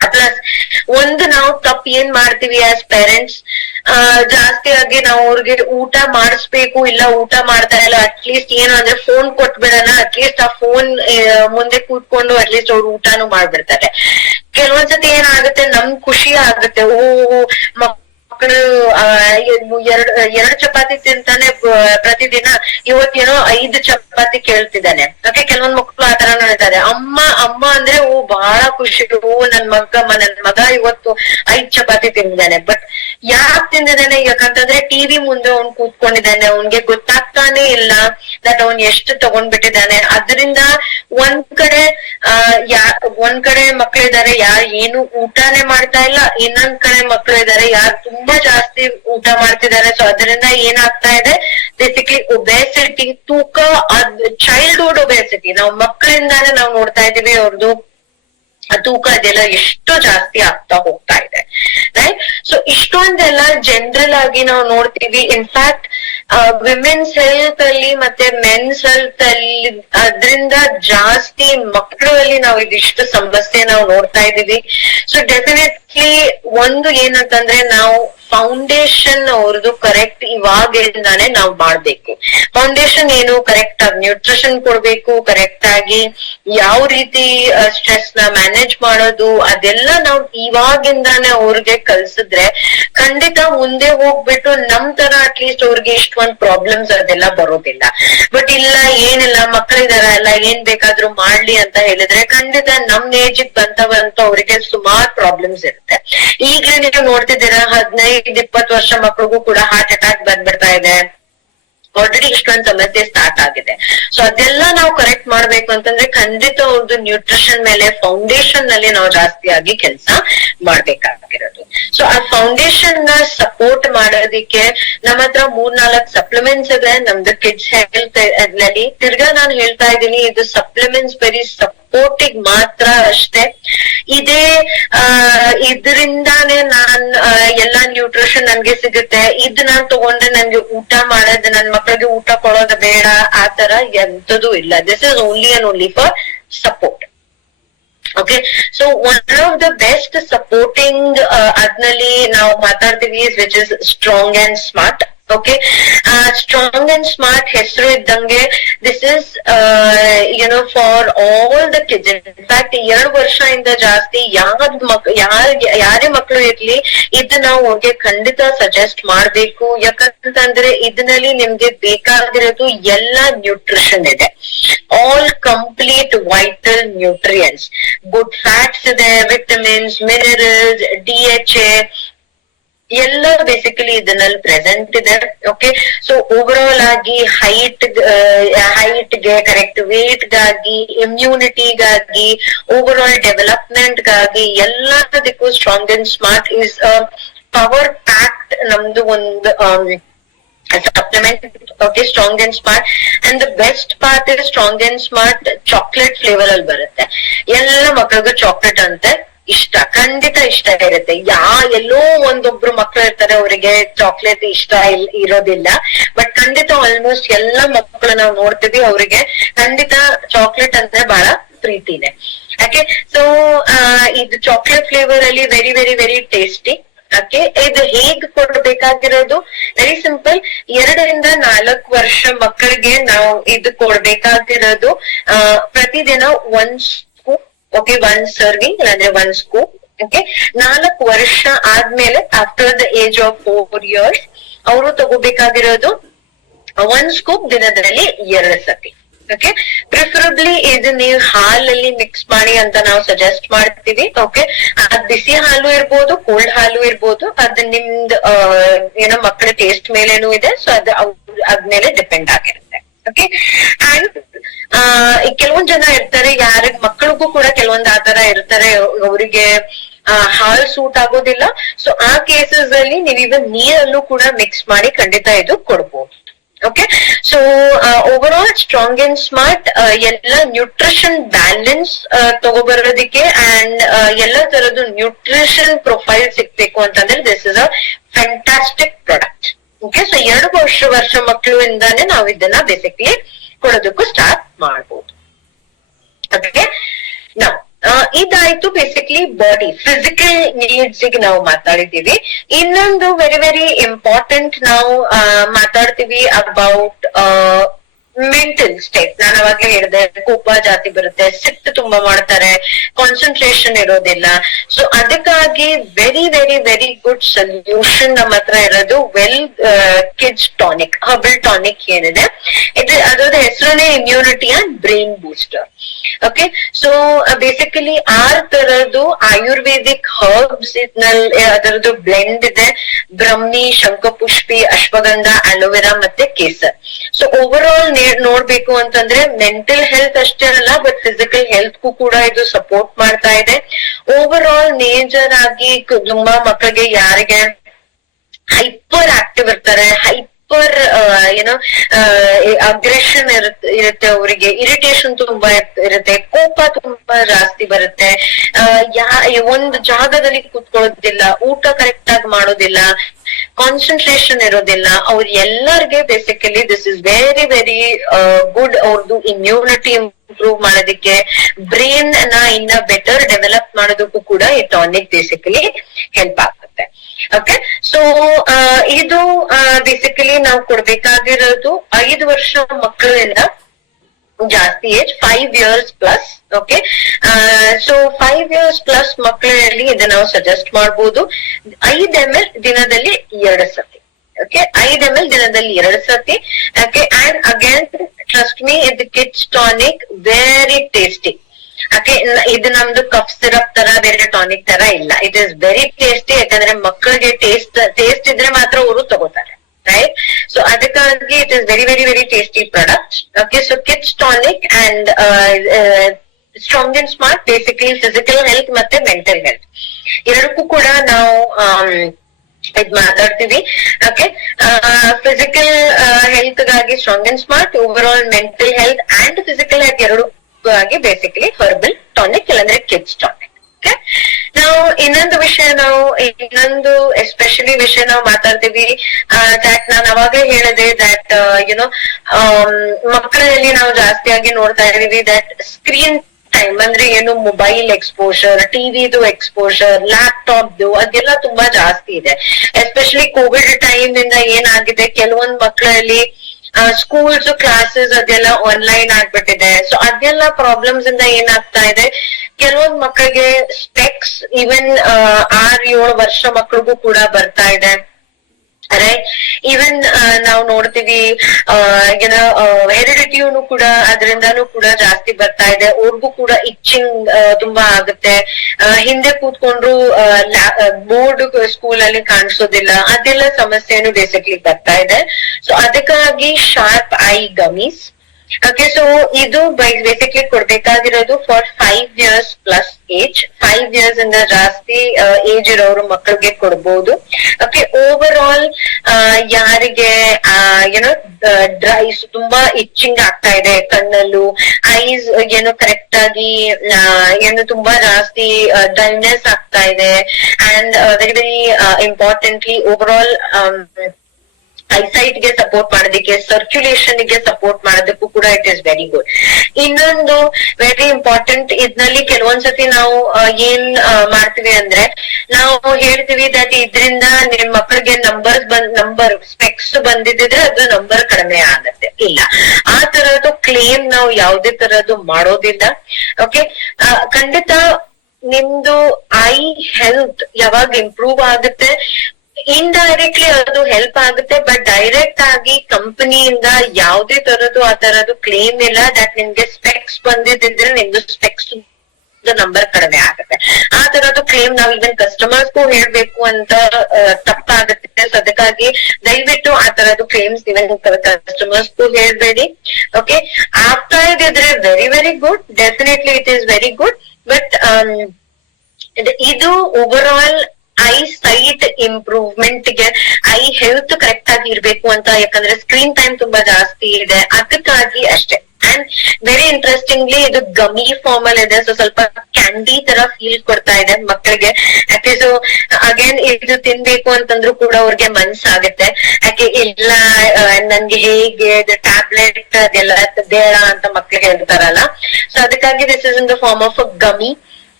ಪ್ಲಸ್ ಒಂದು ನಾವು ತಪ್ಪು ಏನ್ ಮಾಡ್ತೀವಿ ಆಸ್ ಪೇರೆಂಟ್ಸ್, ಜಾಸ್ತಿಯಾಗಿ ನಾವು ಅವ್ರಿಗೆ ಊಟ ಮಾಡಿಸ್ಬೇಕು, ಇಲ್ಲ ಊಟ ಮಾಡ್ತಾ ಇಲ್ಲ ಅಟ್ಲೀಸ್ಟ್ ಏನು ಅಂದ್ರೆ ಫೋನ್ ಕೊಟ್ಬಿಡೋಣ, ಅಟ್ಲೀಸ್ಟ್ ಆ ಫೋನ್ ಮುಂದೆ ಕೂತ್ಕೊಂಡು ಅಟ್ಲೀಸ್ಟ್ ಅವ್ರು ಊಟನೂ ಮಾಡ್ಬಿಡ್ತಾರೆ. ಕೆಲವೊಂದ್ಸತಿ ಏನಾಗುತ್ತೆ, ನಮ್ ಖುಷಿ ಆಗುತ್ತೆ, ಮಕ್ಕಳು ಎರಡು ಚಪಾತಿ ತಿಂತಾನೆ ಪ್ರತಿದಿನ, ಇವತ್ತೇನೋ 5 ಚಪಾತಿ ಕೇಳ್ತಿದ್ದಾನೆ. ಓಕೆ, ಕೆಲವೊಂದ್ ಮಕ್ಕಳು ಆ ತರ ಹೇಳ್ತಾರೆ, ಅಮ್ಮ ಅಮ್ಮ ಅಂದ್ರೆ ಬಹಳ ಖುಷಿ, ನನ್ ಮಗ ಇವತ್ತು 5 ಚಪಾತಿ ತಿಂದಿದ್ದಾನೆ. ಬಟ್ ಯಾಕೆ ತಿಂದಿದ್ದಾನೆ? ಯಾಕಂತಂದ್ರೆ ಟಿವಿ ಮುಂದೆ ಅವ್ನ್ ಕೂತ್ಕೊಂಡಿದ್ದಾನೆ, ಅವ್ನ್ಗೆ ಗೊತ್ತಾಗ್ತಾನೆ ಇಲ್ಲ ದಟ್ ಅವ್ನ್ ಎಷ್ಟು ತಗೊಂಡ್ಬಿಟ್ಟಿದ್ದಾನೆ. ಅದರಿಂದ ಒಂದ್ ಕಡೆ ಮಕ್ಳಿದಾರೆ ಯಾರು ಏನು ಊಟನೇ ಮಾಡ್ತಾ ಇಲ್ಲ, ಇನ್ನೊಂದ್ ಕಡೆ ಮಕ್ಳು ಇದಾರೆ ಯಾರು ತುಂಬಾ ಜಾಸ್ತಿ ಊಟ ಮಾಡ್ತಿದ್ದಾರೆ. ಸೊ ಅದರಿಂದ ಏನಾಗ್ತಾ ಇದೆ, ಬೇಸಿಕ್ಲಿ ಒಬೆಸಿಟಿ, ತೂಕ, ಚೈಲ್ಡ್ಹುಡ್ ಒಬೆಸಿಟಿ ನಾವು ಮಕ್ಕಳಿಂದಾನೇ ನಾವು ನೋಡ್ತಾ ಇದೀವಿ, ಅವ್ರದ್ದು ತೂಕ ಅದೆಲ್ಲ ಎಷ್ಟು ಜಾಸ್ತಿ ಆಗ್ತಾ ಹೋಗ್ತಾ ಇದೆ, ರೈಟ್? ಸೊ ಇಷ್ಟೊಂದೆಲ್ಲ ಜನರಲ್ ಆಗಿ ನಾವು ನೋಡ್ತೀವಿ. ಇನ್ಫ್ಯಾಕ್ಟ್ ವಿಮೆನ್ಸ್ ಹೆಲ್ತ್ ಅಲ್ಲಿ ಮತ್ತೆ ಮೆನ್ಸ್ ಹೆಲ್ತ್ ಅಲ್ಲಿ ಅದ್ರಿಂದ ಜಾಸ್ತಿ ಮಕ್ಕಳಲ್ಲಿ ನಾವು ಇದಿಷ್ಟು ಸಮಸ್ಯೆ ನಾವು ನೋಡ್ತಾ ಇದೀವಿ. ಸೊ ಡೆಫಿನೆಟ್ಲಿ ಒಂದು ಏನಂತಂದ್ರೆ, ನಾವು ಫೌಂಡೇಶನ್ ಅವ್ರದ್ದು ಕರೆಕ್ಟ್ ಇವಾಗಿಂದಾನೆ ನಾವು ಮಾಡ್ಬೇಕು. ಫೌಂಡೇಶನ್ ಏನು, ಕರೆಕ್ಟ್ ಆಗಿ ನ್ಯೂಟ್ರಿಷನ್ ಕೊಡ್ಬೇಕು, ಕರೆಕ್ಟ್ ಆಗಿ ಯಾವ ರೀತಿ ಸ್ಟ್ರೆಸ್ ನ ಮ್ಯಾನೇಜ್ ಮಾಡೋದು, ಅದೆಲ್ಲ ನಾವು ಇವಾಗಿಂದಾನೆ ಅವ್ರಿಗೆ ಕಲ್ಸಿದ್ರೆ ಖಂಡಿತ ಮುಂದೆ ಹೋಗ್ಬಿಟ್ಟು ನಮ್ ತರ ಅಟ್ಲೀಸ್ಟ್ ಅವ್ರಿಗೆ ಇಷ್ಟೊಂದ್ ಪ್ರಾಬ್ಲಮ್ಸ್ ಅದೆಲ್ಲ ಬರೋದಿಲ್ಲ. ಬಟ್ ಇಲ್ಲ, ಏನಿಲ್ಲ ಮಕ್ಕಳಿದಾರ ಎಲ್ಲ ಏನ್ ಬೇಕಾದ್ರೂ ಮಾಡ್ಲಿ ಅಂತ ಹೇಳಿದ್ರೆ ಖಂಡಿತ ನಮ್ ಏಜ್ ಬಂತವಂತ ಅವ್ರಿಗೆ ಸುಮಾರು ಪ್ರಾಬ್ಲಮ್ಸ್ ಇರುತ್ತೆ. ಈಗ್ಲೇ ನೀವು ನೋಡ್ತಿದ್ದೀರಾ, 15-20 ವರ್ಷ ಮಕ್ಳಿಗೂ ಕೂಡ ಹಾರ್ಟ್ ಅಟ್ಯಾಕ್ ಬಂದ್ಬಿಡ್ತಾ ಇದೆ. ಆಲ್ರೆಡಿ ಇಷ್ಟೊಂದು ಸಮಸ್ಯೆ ಸ್ಟಾರ್ಟ್ ಆಗಿದೆ. ಸೊ ಅದೆಲ್ಲ ನಾವು ಕರೆಕ್ಟ್ ಮಾಡ್ಬೇಕು ಅಂತಂದ್ರೆ ಖಂಡಿತ ಒಂದು ನ್ಯೂಟ್ರಿಷನ್ ಮೇಲೆ, ಫೌಂಡೇಶನ್ ನಲ್ಲಿ ನಾವು ಜಾಸ್ತಿಯಾಗಿ ಕೆಲಸ ಮಾಡ್ಬೇಕಾಗಿರೋದು. ಸೊ ಆ ಫೌಂಡೇಶನ್ ನ ಸಪೋರ್ಟ್ ಮಾಡೋದಿಕ್ಕೆ ನಮ್ಮ ಹತ್ರ 3-4 ಸಪ್ಲಿಮೆಂಟ್ಸ್ ಇದೆ ನಮ್ದು ಕಿಡ್ಸ್ ಹೆಲ್ತ್ ಅಲ್ಲಿ. ತಿರ್ಗಾ ನಾನು ಹೇಳ್ತಾ ಇದ್ದೀನಿ, ಇದು ಸಪ್ಲಿಮೆಂಟ್ಸ್ ಬರೀ ಸಪೋರ್ಟಿಗ್ ಮಾತ್ರ ಅಷ್ಟೇ. ಇದರಿಂದಾನೇ ನಾನ್ ಎಲ್ಲಾ ನ್ಯೂಟ್ರಿಷನ್ ನನ್ಗೆ ಸಿಗುತ್ತೆ, ಇದು ನಾನ್ ತಗೊಂಡ್ರೆ ನನ್ಗೆ ಊಟ ಮಾಡೋದು, ನನ್ ಮಕ್ಕಳಿಗೆ ಊಟ ಕೊಡೋದು ಬೇಡ, ಆ ತರ ಎಂತದೂ ಇಲ್ಲ. This is only and only for support. Okay, so one of the best supporting ಅದ್ನಲ್ಲಿ ನಾವು ಮಾತಾಡ್ತೀವಿ which is strong and smart. Okay, strong and smart ಹೆಸರು ಇದ್ದಂಗೆ this is for all the kids. In fact 2 ವರ್ಷದಿಂದ ಜಾಸ್ತಿ ಯಾರೇ ಮಕ್ಕಳು ಇರ್ಲಿ, ಇದು ನಾವು ಅವ್ರಿಗೆ ಖಂಡಿತ ಸಜೆಸ್ಟ್ ಮಾಡ್ಬೇಕು. ಯಾಕಂತಂದ್ರೆ ಇದರಲ್ಲಿ ನಿಮ್ಗೆ ಬೇಕಾಗಿರೋದು ಎಲ್ಲಾ ನ್ಯೂಟ್ರಿಷನ್ ಇದೆ, all complete vital nutrients, good fats ಇದೆ, ವಿಟಮಿನ್ಸ್, ಮಿನರಲ್ಸ್, DHA ಎಲ್ಲ ಬೇಸಿಕಲಿ ಇದನ್ನಲ್ಲಿ ಪ್ರೆಸೆಂಟ್ ಇದೆ. ಓಕೆ, ಸೊ ಓವರ್ ಆಲ್ ಆಗಿ ಹೈಟ್ಗೆ, ಕರೆಕ್ಟ್ ವೇಟ್ ಗಾಗಿ, ಇಮ್ಯುನಿಟಿಗಾಗಿ, ಓವರ್ ಆಲ್ ಡೆವಲಪ್ಮೆಂಟ್ ಗಾಗಿ ಎಲ್ಲದಕ್ಕೂ strong and smart is power packed ನಮ್ದು ಒಂದು supplement. Okay, strong and smart. And the best part is strong and smart chocolate flavour ಅಲ್ಲಿ ಬರುತ್ತೆ. ಎಲ್ಲ ಮಕ್ಕಳಿಗೂ ಚಾಕ್ಲೇಟ್ ಅಂತೆ ಖಂಡಿತ ಇಷ್ಟ ಇರುತ್ತೆ. ಎಲ್ಲೋ ಒಂದೊಬ್ರು ಮಕ್ಕಳು ಇರ್ತಾರೆ ಅವರಿಗೆ ಚಾಕ್ಲೇಟ್ ಇಷ್ಟ ಇರೋದಿಲ್ಲ, ಬಟ್ ಖಂಡಿತ ಆಲ್ಮೋಸ್ಟ್ ಎಲ್ಲಾ ಮಕ್ಕಳು ನಾವು ನೋಡ್ತೀವಿ, ಅವರಿಗೆ ಖಂಡಿತ ಚಾಕ್ಲೇಟ್ ಅಂದ್ರೆ ಬಹಳ ಪ್ರೀತಿನೇ. ಓಕೆ, ಸೊ ಇದು ಚಾಕ್ಲೇಟ್ ಫ್ಲೇವರ್ ಅಲ್ಲಿ very very very tasty. Okay, ಇದು ಹೇಗ್ ಕೊಡ್ಬೇಕಾಗಿರೋದು ವೆರಿ ಸಿಂಪಲ್. 2-4 ವರ್ಷ ಮಕ್ಕಳಿಗೆ ನಾವು ಇದು ಕೊಡ್ಬೇಕಾಗಿರೋದು ಪ್ರತಿದಿನ 1 ಸ್ಕೂಪ್. ಓಕೆ, 1 ಸರ್ವಿಂಗ್ ಅಂದ್ರೆ 1 ಸ್ಕೂಪ್. ಓಕೆ, 4 ವರ್ಷ ಆದ್ಮೇಲೆ after the age of 4 years ಅವರು ತಗೋಬೇಕಾಗಿರೋದು 1 ಸ್ಕೂಪ್ ದಿನದಲ್ಲಿ 2 ಸತಿ. ಓಕೆ, ಪ್ರಿಫರಬ್ಲಿ ಇದು ನೀವು ಹಾಲಲ್ಲಿ ಮಿಕ್ಸ್ ಮಾಡಿ ಅಂತ ನಾವು ಸಜೆಸ್ಟ್ ಮಾಡ್ತೀವಿ. ಓಕೆ, ಅದ್ ಬಿಸಿ ಹಾಲು ಇರ್ಬೋದು, ಕೋಲ್ಡ್ ಹಾಲು ಇರ್ಬೋದು, ಅದು ನಿಮ್ದು ಮಕ್ಕಳ ಟೇಸ್ಟ್ ಮೇಲೇನು ಇದೆ. ಸೊ ಅದ್ಮೇಲೆ ಡಿಪೆಂಡ್ ಆಗಿರುತ್ತೆ. ಓಕೆ, ಅಂಡ್ ಕೆಲವೊಂದ್ ಜನ ಇರ್ತಾರೆ, ಮಕ್ಕಳಿಗೂ ಕೂಡ ಕೆಲವೊಂದ್ ಆತರ ಇರ್ತಾರೆ, ಅವರಿಗೆ ಹಾಲು ಸೂಟ್ ಆಗೋದಿಲ್ಲ. ಸೊ ಆ ಕೇಸಸ್ ಅಲ್ಲಿ ನೀವೀಗ ನೀರಲ್ಲೂ ಕೂಡ ಮಿಕ್ಸ್ ಮಾಡಿ ಖಂಡಿತ ಇದು ಕೊಡ್ಬೋದು. Okay, so over all strong and smart ಎಲ್ಲ ನ್ಯೂಟ್ರಿಷನ್ ಬ್ಯಾಲೆನ್ಸ್ ತಗೋಬರೋದಿಕ್ಕೆ ಅಂಡ್ ಎಲ್ಲ ತರದ್ದು ನ್ಯೂಟ್ರಿಷನ್ ಪ್ರೊಫೈಲ್ ಸಿಗ್ಬೇಕು ಅಂತಂದ್ರೆ this is a fantastic product. Okay, so 2 ವರ್ಷ ಮಕ್ಕಳಿಂದಾನೇ ನಾವು ಇದನ್ನ ಬೇಸಿಕ್ಲಿ ಕೊಡೋದಕ್ಕೂ ಸ್ಟಾರ್ಟ್ ಮಾಡ್ಬೋದು. ಓಕೆ, ಇದಾಯ್ತು ಬೇಸಿಕ್ಲಿ ಬಾಡಿ ಫಿಸಿಕಲ್ ನೀಡ್ಸ್ ಗೆ ನಾವು ಮಾತಾಡಿದೀವಿ. ಇನ್ನೊಂದು ವೆರಿ ವೆರಿ ಇಂಪಾರ್ಟೆಂಟ್ ನಾವು ಮಾತಾಡ್ತೀವಿ ಅಬೌಟ್ ಮೆಂಟಲ್ ಸ್ಟೇಟ್. ನಾನು ಅವಾಗ್ಲೇ ಹೇಳಿದೆ, ಕೋಪ ಜಾಸ್ತಿ ಬರುತ್ತೆ, ಸಿಟ್ಟು ತುಂಬಾ ಮಾಡ್ತಾರೆ, ಕಾನ್ಸಂಟ್ರೇಷನ್ ಇರೋದಿಲ್ಲ. ಸೊ ಅದಕ್ಕಾಗಿ very very very good solution ನಮ್ಮ ಹತ್ರ ಇರೋದು ಕಿಡ್ಸ್ ಟಾನಿಕ್, ಹರ್ಬಲ್ ಟಾನಿಕ್ ಏನಿದೆ ಅದ್ರದ್ದು ಹೆಸರನ್ನೇ immunity and brain booster. Okay, so basically 6 ತರದ್ದು ಆಯುರ್ವೇದಿಕ್ ಹರ್ಬ್ಸ್ ಅದರದ್ದು ಬ್ಲೆಂಡ್ ಇದೆ. ಬ್ರಹ್ಮಿ, ಶಂಖಪುಷ್ಪಿ, ಅಶ್ವಗಂಧ, ಅಲೋವೆರಾ ಮತ್ತೆ ಕೇಸರ್. ಸೊ ಓವರ್ ಆಲ್ ನೋಡ್ಬೇಕು ಅಂತಂದ್ರೆ ಮೆಂಟಲ್ ಹೆಲ್ತ್ ಅಷ್ಟೇ ಅಲ್ಲ, ಬಟ್ ಫಿಸಿಕಲ್ ಹೆಲ್ತ್ ಕೂಡ ಇದು ಸಪೋರ್ಟ್ ಮಾಡ್ತಾ ಇದೆ. ಓವರ್ ಆಲ್ ನೇಜರ್ ಆಗಿ ತುಂಬಾ ಮಕ್ಕಳಿಗೆ ಯಾರಿಗೆ ಹೈಪರ್ ಆಕ್ಟಿವ್ ಇರ್ತಾರೆ, ಹೈಪರ್ ಏನೋ ಅಗ್ರೆಷನ್ ಇರುತ್ತೆ, ಅವರಿಗೆ ಇರಿಟೇಷನ್ ತುಂಬಾ ಇರುತ್ತೆ, ಕೋಪ ತುಂಬಾ ಜಾಸ್ತಿ ಬರುತ್ತೆ, ಒಂದು ಜಾಗದಲ್ಲಿ ಕೂತ್ಕೊಳ್ಳೋದಿಲ್ಲ, ಊಟ ಕರೆಕ್ಟ್ ಆಗಿ ಮಾಡೋದಿಲ್ಲ, ಕಾನ್ಸಂಟ್ರೇಷನ್ ಇರೋದಿಲ್ಲ, ಅವ್ರ ಎಲ್ಲರಿಗೆ basically this is very very good. ಅವ್ರದ್ದು ಇಮ್ಯುನಿಟಿ ಇಂಪ್ರೂವ್ ಮಾಡೋದಕ್ಕೆ, ಬ್ರೈನ್ ನ ಇನ್ನ ಬೆಟರ್ ಡೆವಲಪ್ ಮಾಡೋದಕ್ಕೂ ಕೂಡ ಈ ಟಾನಿಕ್ ಬೇಸಿಕಲಿ ಹೆಲ್ಪ್ ಆಗುತ್ತೆ. ಓಕೆ, ಸೊ ಇದು ಬೇಸಿಕಲಿ ನಾವು ಕೊಡ್ಬೇಕಾಗಿರೋದು 5 ವರ್ಷ ಮಕ್ಕಳಿಂದ ಜಾಸ್ತಿ age 5 years plus. Okay, so 5 years plus ಮಕ್ಕಳಲ್ಲಿ ಇದನ್ನ ನಾವು ಸಜೆಸ್ಟ್ ಮಾಡ್ಬೋದು. 5 ml ದಿನದಲ್ಲಿ 2 ಸತಿ. ಓಕೆ, 5 ml ದಿನದಲ್ಲಿ 2 ಸತಿ. Okay, and again trust me, ಇದು kids tonic very tasty. Okay, ಇದು ನಮ್ದು ಕಫ್ ಸಿರಪ್ ತರ ಬೇರೆ ಟಾನಿಕ್ ತರ ಇಲ್ಲ. It is very tasty. ಯಾಕಂದ್ರೆ ಮಕ್ಕಳಿಗೆ ಟೇಸ್ಟ್ ಇದ್ರೆ ಮಾತ್ರ ಅವರು ತಗೋತಾರೆ, ರೈಟ್? ಸೊ ಅದಕ್ಕಾಗಿ it is very very very tasty product. Okay, so kids tonic and strong and smart basically physical health ಮತ್ತೆ ಮೆಂಟಲ್ ಹೆಲ್ತ್ ಎರಡಕ್ಕೂ ಕೂಡ ನಾವು ಇದ್ ಮಾತಾಡ್ತೀವಿ. ಓಕೆ, ಫಿಸಿಕಲ್ ಹೆಲ್ತ್ ಗಾಗಿ strong and smart, over all mental health and physical health ಎರಡು ಆಗಿ basically herbal tonic ಇಲ್ಲಾಂದ್ರೆ ಕಿಡ್ಸ್ ಟಾನಿಕ್. ಓಕೆ, ನಾವು ಇನ್ನೊಂದು ಎಸ್ಪೆಷಲಿ ವಿಷಯ ನಾವು ಮಾತಾಡ್ತೀವಿ. ದಟ್ ನಾನು ಅವಾಗಲೇ ಹೇಳಿದೆ, ದಟ್ ಯುನೋ ಮಕ್ಕಳಲ್ಲಿ ನಾವು ಜಾಸ್ತಿಯಾಗಿ ನೋಡ್ತಾ ಇದೀವಿ ದಟ್ ಸ್ಕ್ರೀನ್ ಟೈಮ್ ಅಂದ್ರೆ ಏನು, ಮೊಬೈಲ್ ಎಕ್ಸ್ಪೋಷರ್, ಟಿವಿದು ಎಕ್ಸ್ಪೋಷರ್, ಲ್ಯಾಪ್ಟಾಪ್ದು ಅದೆಲ್ಲ ತುಂಬಾ ಜಾಸ್ತಿ ಇದೆ. ಎಸ್ಪೆಷಲಿ ಕೋವಿಡ್ ಟೈಮ್ ಇಂದ ಏನಾಗಿದೆ, ಕೆಲವೊಂದ್ ಮಕ್ಕಳಲ್ಲಿ ಸ್ಕೂಲ್ಸ್ ಕ್ಲಾಸಸ್ ಅದೆಲ್ಲ ಆನ್ಲೈನ್ ಆಗ್ಬಿಟ್ಟಿದೆ. ಸೊ ಅದೆಲ್ಲ ಪ್ರಾಬ್ಲಮ್ಸ್ ಇಂದ ಏನಾಗ್ತಾ ಇದೆ, ಕೆಲವೊಂದ್ ಮಕ್ಕಳಿಗೆ ಸ್ಪೆಕ್ಸ್ ಈವನ್ 6-7 ವರ್ಷ ಮಕ್ಳಿಗೂ ಕೂಡ ಬರ್ತಾ ಇದೆ. ರೈಟ್, ಈವನ್ ನಾವು ನೋಡ್ತೀವಿ ಏನೋ ಹೆರಿಡಿಟಿನೂ ಕೂಡ ಅದರಿಂದಾನು ಕೂಡ ಜಾಸ್ತಿ ಬರ್ತಾ ಇದೆ. ಅವ್ರಿಗೂ ಕೂಡ ಇಚ್ಚಿಂಗ್ ತುಂಬಾ ಆಗುತ್ತೆ. ಹಿಂದೆ ಕೂತ್ಕೊಂಡ್ರು ಬೋರ್ಡ್ ಸ್ಕೂಲ್ ಅಲ್ಲಿ ಕಾಣಿಸೋದಿಲ್ಲ, ಅದೆಲ್ಲ ಸಮಸ್ಯೆನು ಬೇಸಿಕ್ಲಿ ಬರ್ತಾ ಇದೆ. ಸೊ ಅದಕ್ಕಾಗಿ ಶಾರ್ಪ್ ಐ ಗಮೀಸ್. ಓಕೆ, ಸೊ ಇದು basically ಕೊಡ್ಬೇಕಾಗಿರೋದು for 5 years plus age. 5 years ಇಂದ ಜಾಸ್ತಿ ಏಜ್ ಇರೋರು ಮಕ್ಕಳಿಗೆ ಕೊಡ್ಬೋದು. ಓಕೆ, ಓವರ್ ಆಲ್ ಯಾರಿಗೆ ಏನೋ ಡ್ರೈಸ್ ತುಂಬಾ ಇಚ್ಚಿಂಗ್ ಆಗ್ತಾ ಇದೆ ಕಣ್ಣಲ್ಲೂ, ಐಸ್ ಏನು ಕರೆಕ್ಟ್ ಆಗಿ ಏನು ತುಂಬಾ ಜಾಸ್ತಿ ಡಲ್ನೆಸ್ ಆಗ್ತಾ ಇದೆ, and very very importantly over all eyesight ಗೆ ಸಪೋರ್ಟ್ ಮಾಡೋದಕ್ಕೆ, ಸರ್ಕ್ಯುಲೇಷನ್ ಗೆ ಸಪೋರ್ಟ್ ಮಾಡೋದಕ್ಕೂ ಕೂಡ ಇಟ್ ಇಸ್ ವೆರಿ ಗುಡ್. ಇನ್ನೊಂದು ವೆರಿ ಇಂಪಾರ್ಟೆಂಟ್, ಇದ್ನಲ್ಲಿ ಕೆಲವೊಂದ್ಸತಿ ನಾವು ಏನ್ ಮಾಡ್ತೀವಿ ಅಂದ್ರೆ, ನಾವು ಹೇಳ್ತೀವಿ ದಟ್ ಇದ್ರಿಂದ ನಿಮ್ ಮಕ್ಕಳಿಗೆ ನಂಬರ್ ಸ್ಪೆಕ್ಸ್ ಬಂದಿದ್ರೆ ಅದು ನಂಬರ್ ಕಡಿಮೆ ಆಗತ್ತೆ. ಇಲ್ಲ, ಆ ತರದ್ದು ಕ್ಲೇಮ್ ನಾವು ಯಾವುದೇ ತರದ್ದು ಮಾಡೋದಿಲ್ಲ. ಓಕೆ, ಖಂಡಿತ ನಿಮ್ದು ಐ ಹೆಲ್ತ್ ಯಾವಾಗ ಇಂಪ್ರೂವ್ ಆಗುತ್ತೆ, ಇಂಡೈರೆಕ್ಟ್ಲಿ ಅದು ಹೆಲ್ಪ್ ಆಗುತ್ತೆ. ಬಟ್ ಡೈರೆಕ್ಟ್ ಆಗಿ ಕಂಪನಿಯಿಂದ ಯಾವುದೇ ತರದ್ದು ಆ ತರದ್ದು ಕ್ಲೇಮ್ ಇಲ್ಲ ದಟ್ ನಿಮ್ಗೆ ಸ್ಪೆಕ್ಸ್ ಬಂದಿದ್ರೆ ನಿಮ್ದು ಸ್ಪೆಕ್ಸ್ ನಂಬರ್ ಕಡಿಮೆ ಆಗುತ್ತೆ. ಆ ತರದ್ದು ಕ್ಲೇಮ್ ನಾವು ಇವನ್ ಕಸ್ಟಮರ್ಸ್ಗೂ ಹೇಳ್ಬೇಕು ಅಂತ ತಪ್ಪಾಗುತ್ತೆ. ಸೊ ಅದಕ್ಕಾಗಿ ದಯವಿಟ್ಟು ಆ ತರದ್ದು ಕ್ಲೇಮ್ಸ್ ಇವನ್ ಕಸ್ಟಮರ್ಸ್ಗೂ ಹೇಳ್ಬೇಡಿ. ಓಕೆ, ಆಗ್ತಾ ಇದ್ರೆ very very good, definitely it is very good. But ಇದು over all I site improvement ಗೆ, ಐ ಹೆಲ್ತ್ ಕರೆಕ್ಟ್ ಆಗಿ ಇರ್ಬೇಕು ಅಂತ. ಯಾಕಂದ್ರೆ ಸ್ಕ್ರೀನ್ ಟೈಮ್ ತುಂಬಾ ಜಾಸ್ತಿ ಇದೆ, ಅದಕ್ಕಾಗಿ ಅಷ್ಟೇ. ಅಂಡ್ ವೆರಿ ಇಂಟ್ರೆಸ್ಟಿಂಗ್ಲಿ ಇದು ಗಮಿ ಫಾರ್ಮ್ ಅಲ್ಲಿ ಇದೆ. ಸೊ ಸ್ವಲ್ಪ ಕ್ಯಾಂಡಿ ತರ ಫೀಲ್ ಕೊಡ್ತಾ ಇದೆ ಮಕ್ಕಳಿಗೆ. ಯಾಕೆ, ಸೊ ಅಗೇನ್ ಇದು ತಿನ್ಬೇಕು ಅಂತಂದ್ರು ಕೂಡ ಅವ್ರಿಗೆ ಮನ್ಸಾಗುತ್ತೆ. ಯಾಕೆ ಇಲ್ಲ ನನ್ಗೆ ಹೇಗೆ ಟ್ಯಾಬ್ಲೆಟ್ ಅದೆಲ್ಲ ಬೇಡ ಅಂತ ಮಕ್ಳಿಗೆ ಹೇಳ್ತಾರಲ್ಲ. ಸೊ ಅದಕ್ಕಾಗಿ this is in the form of a ಗಮಿ.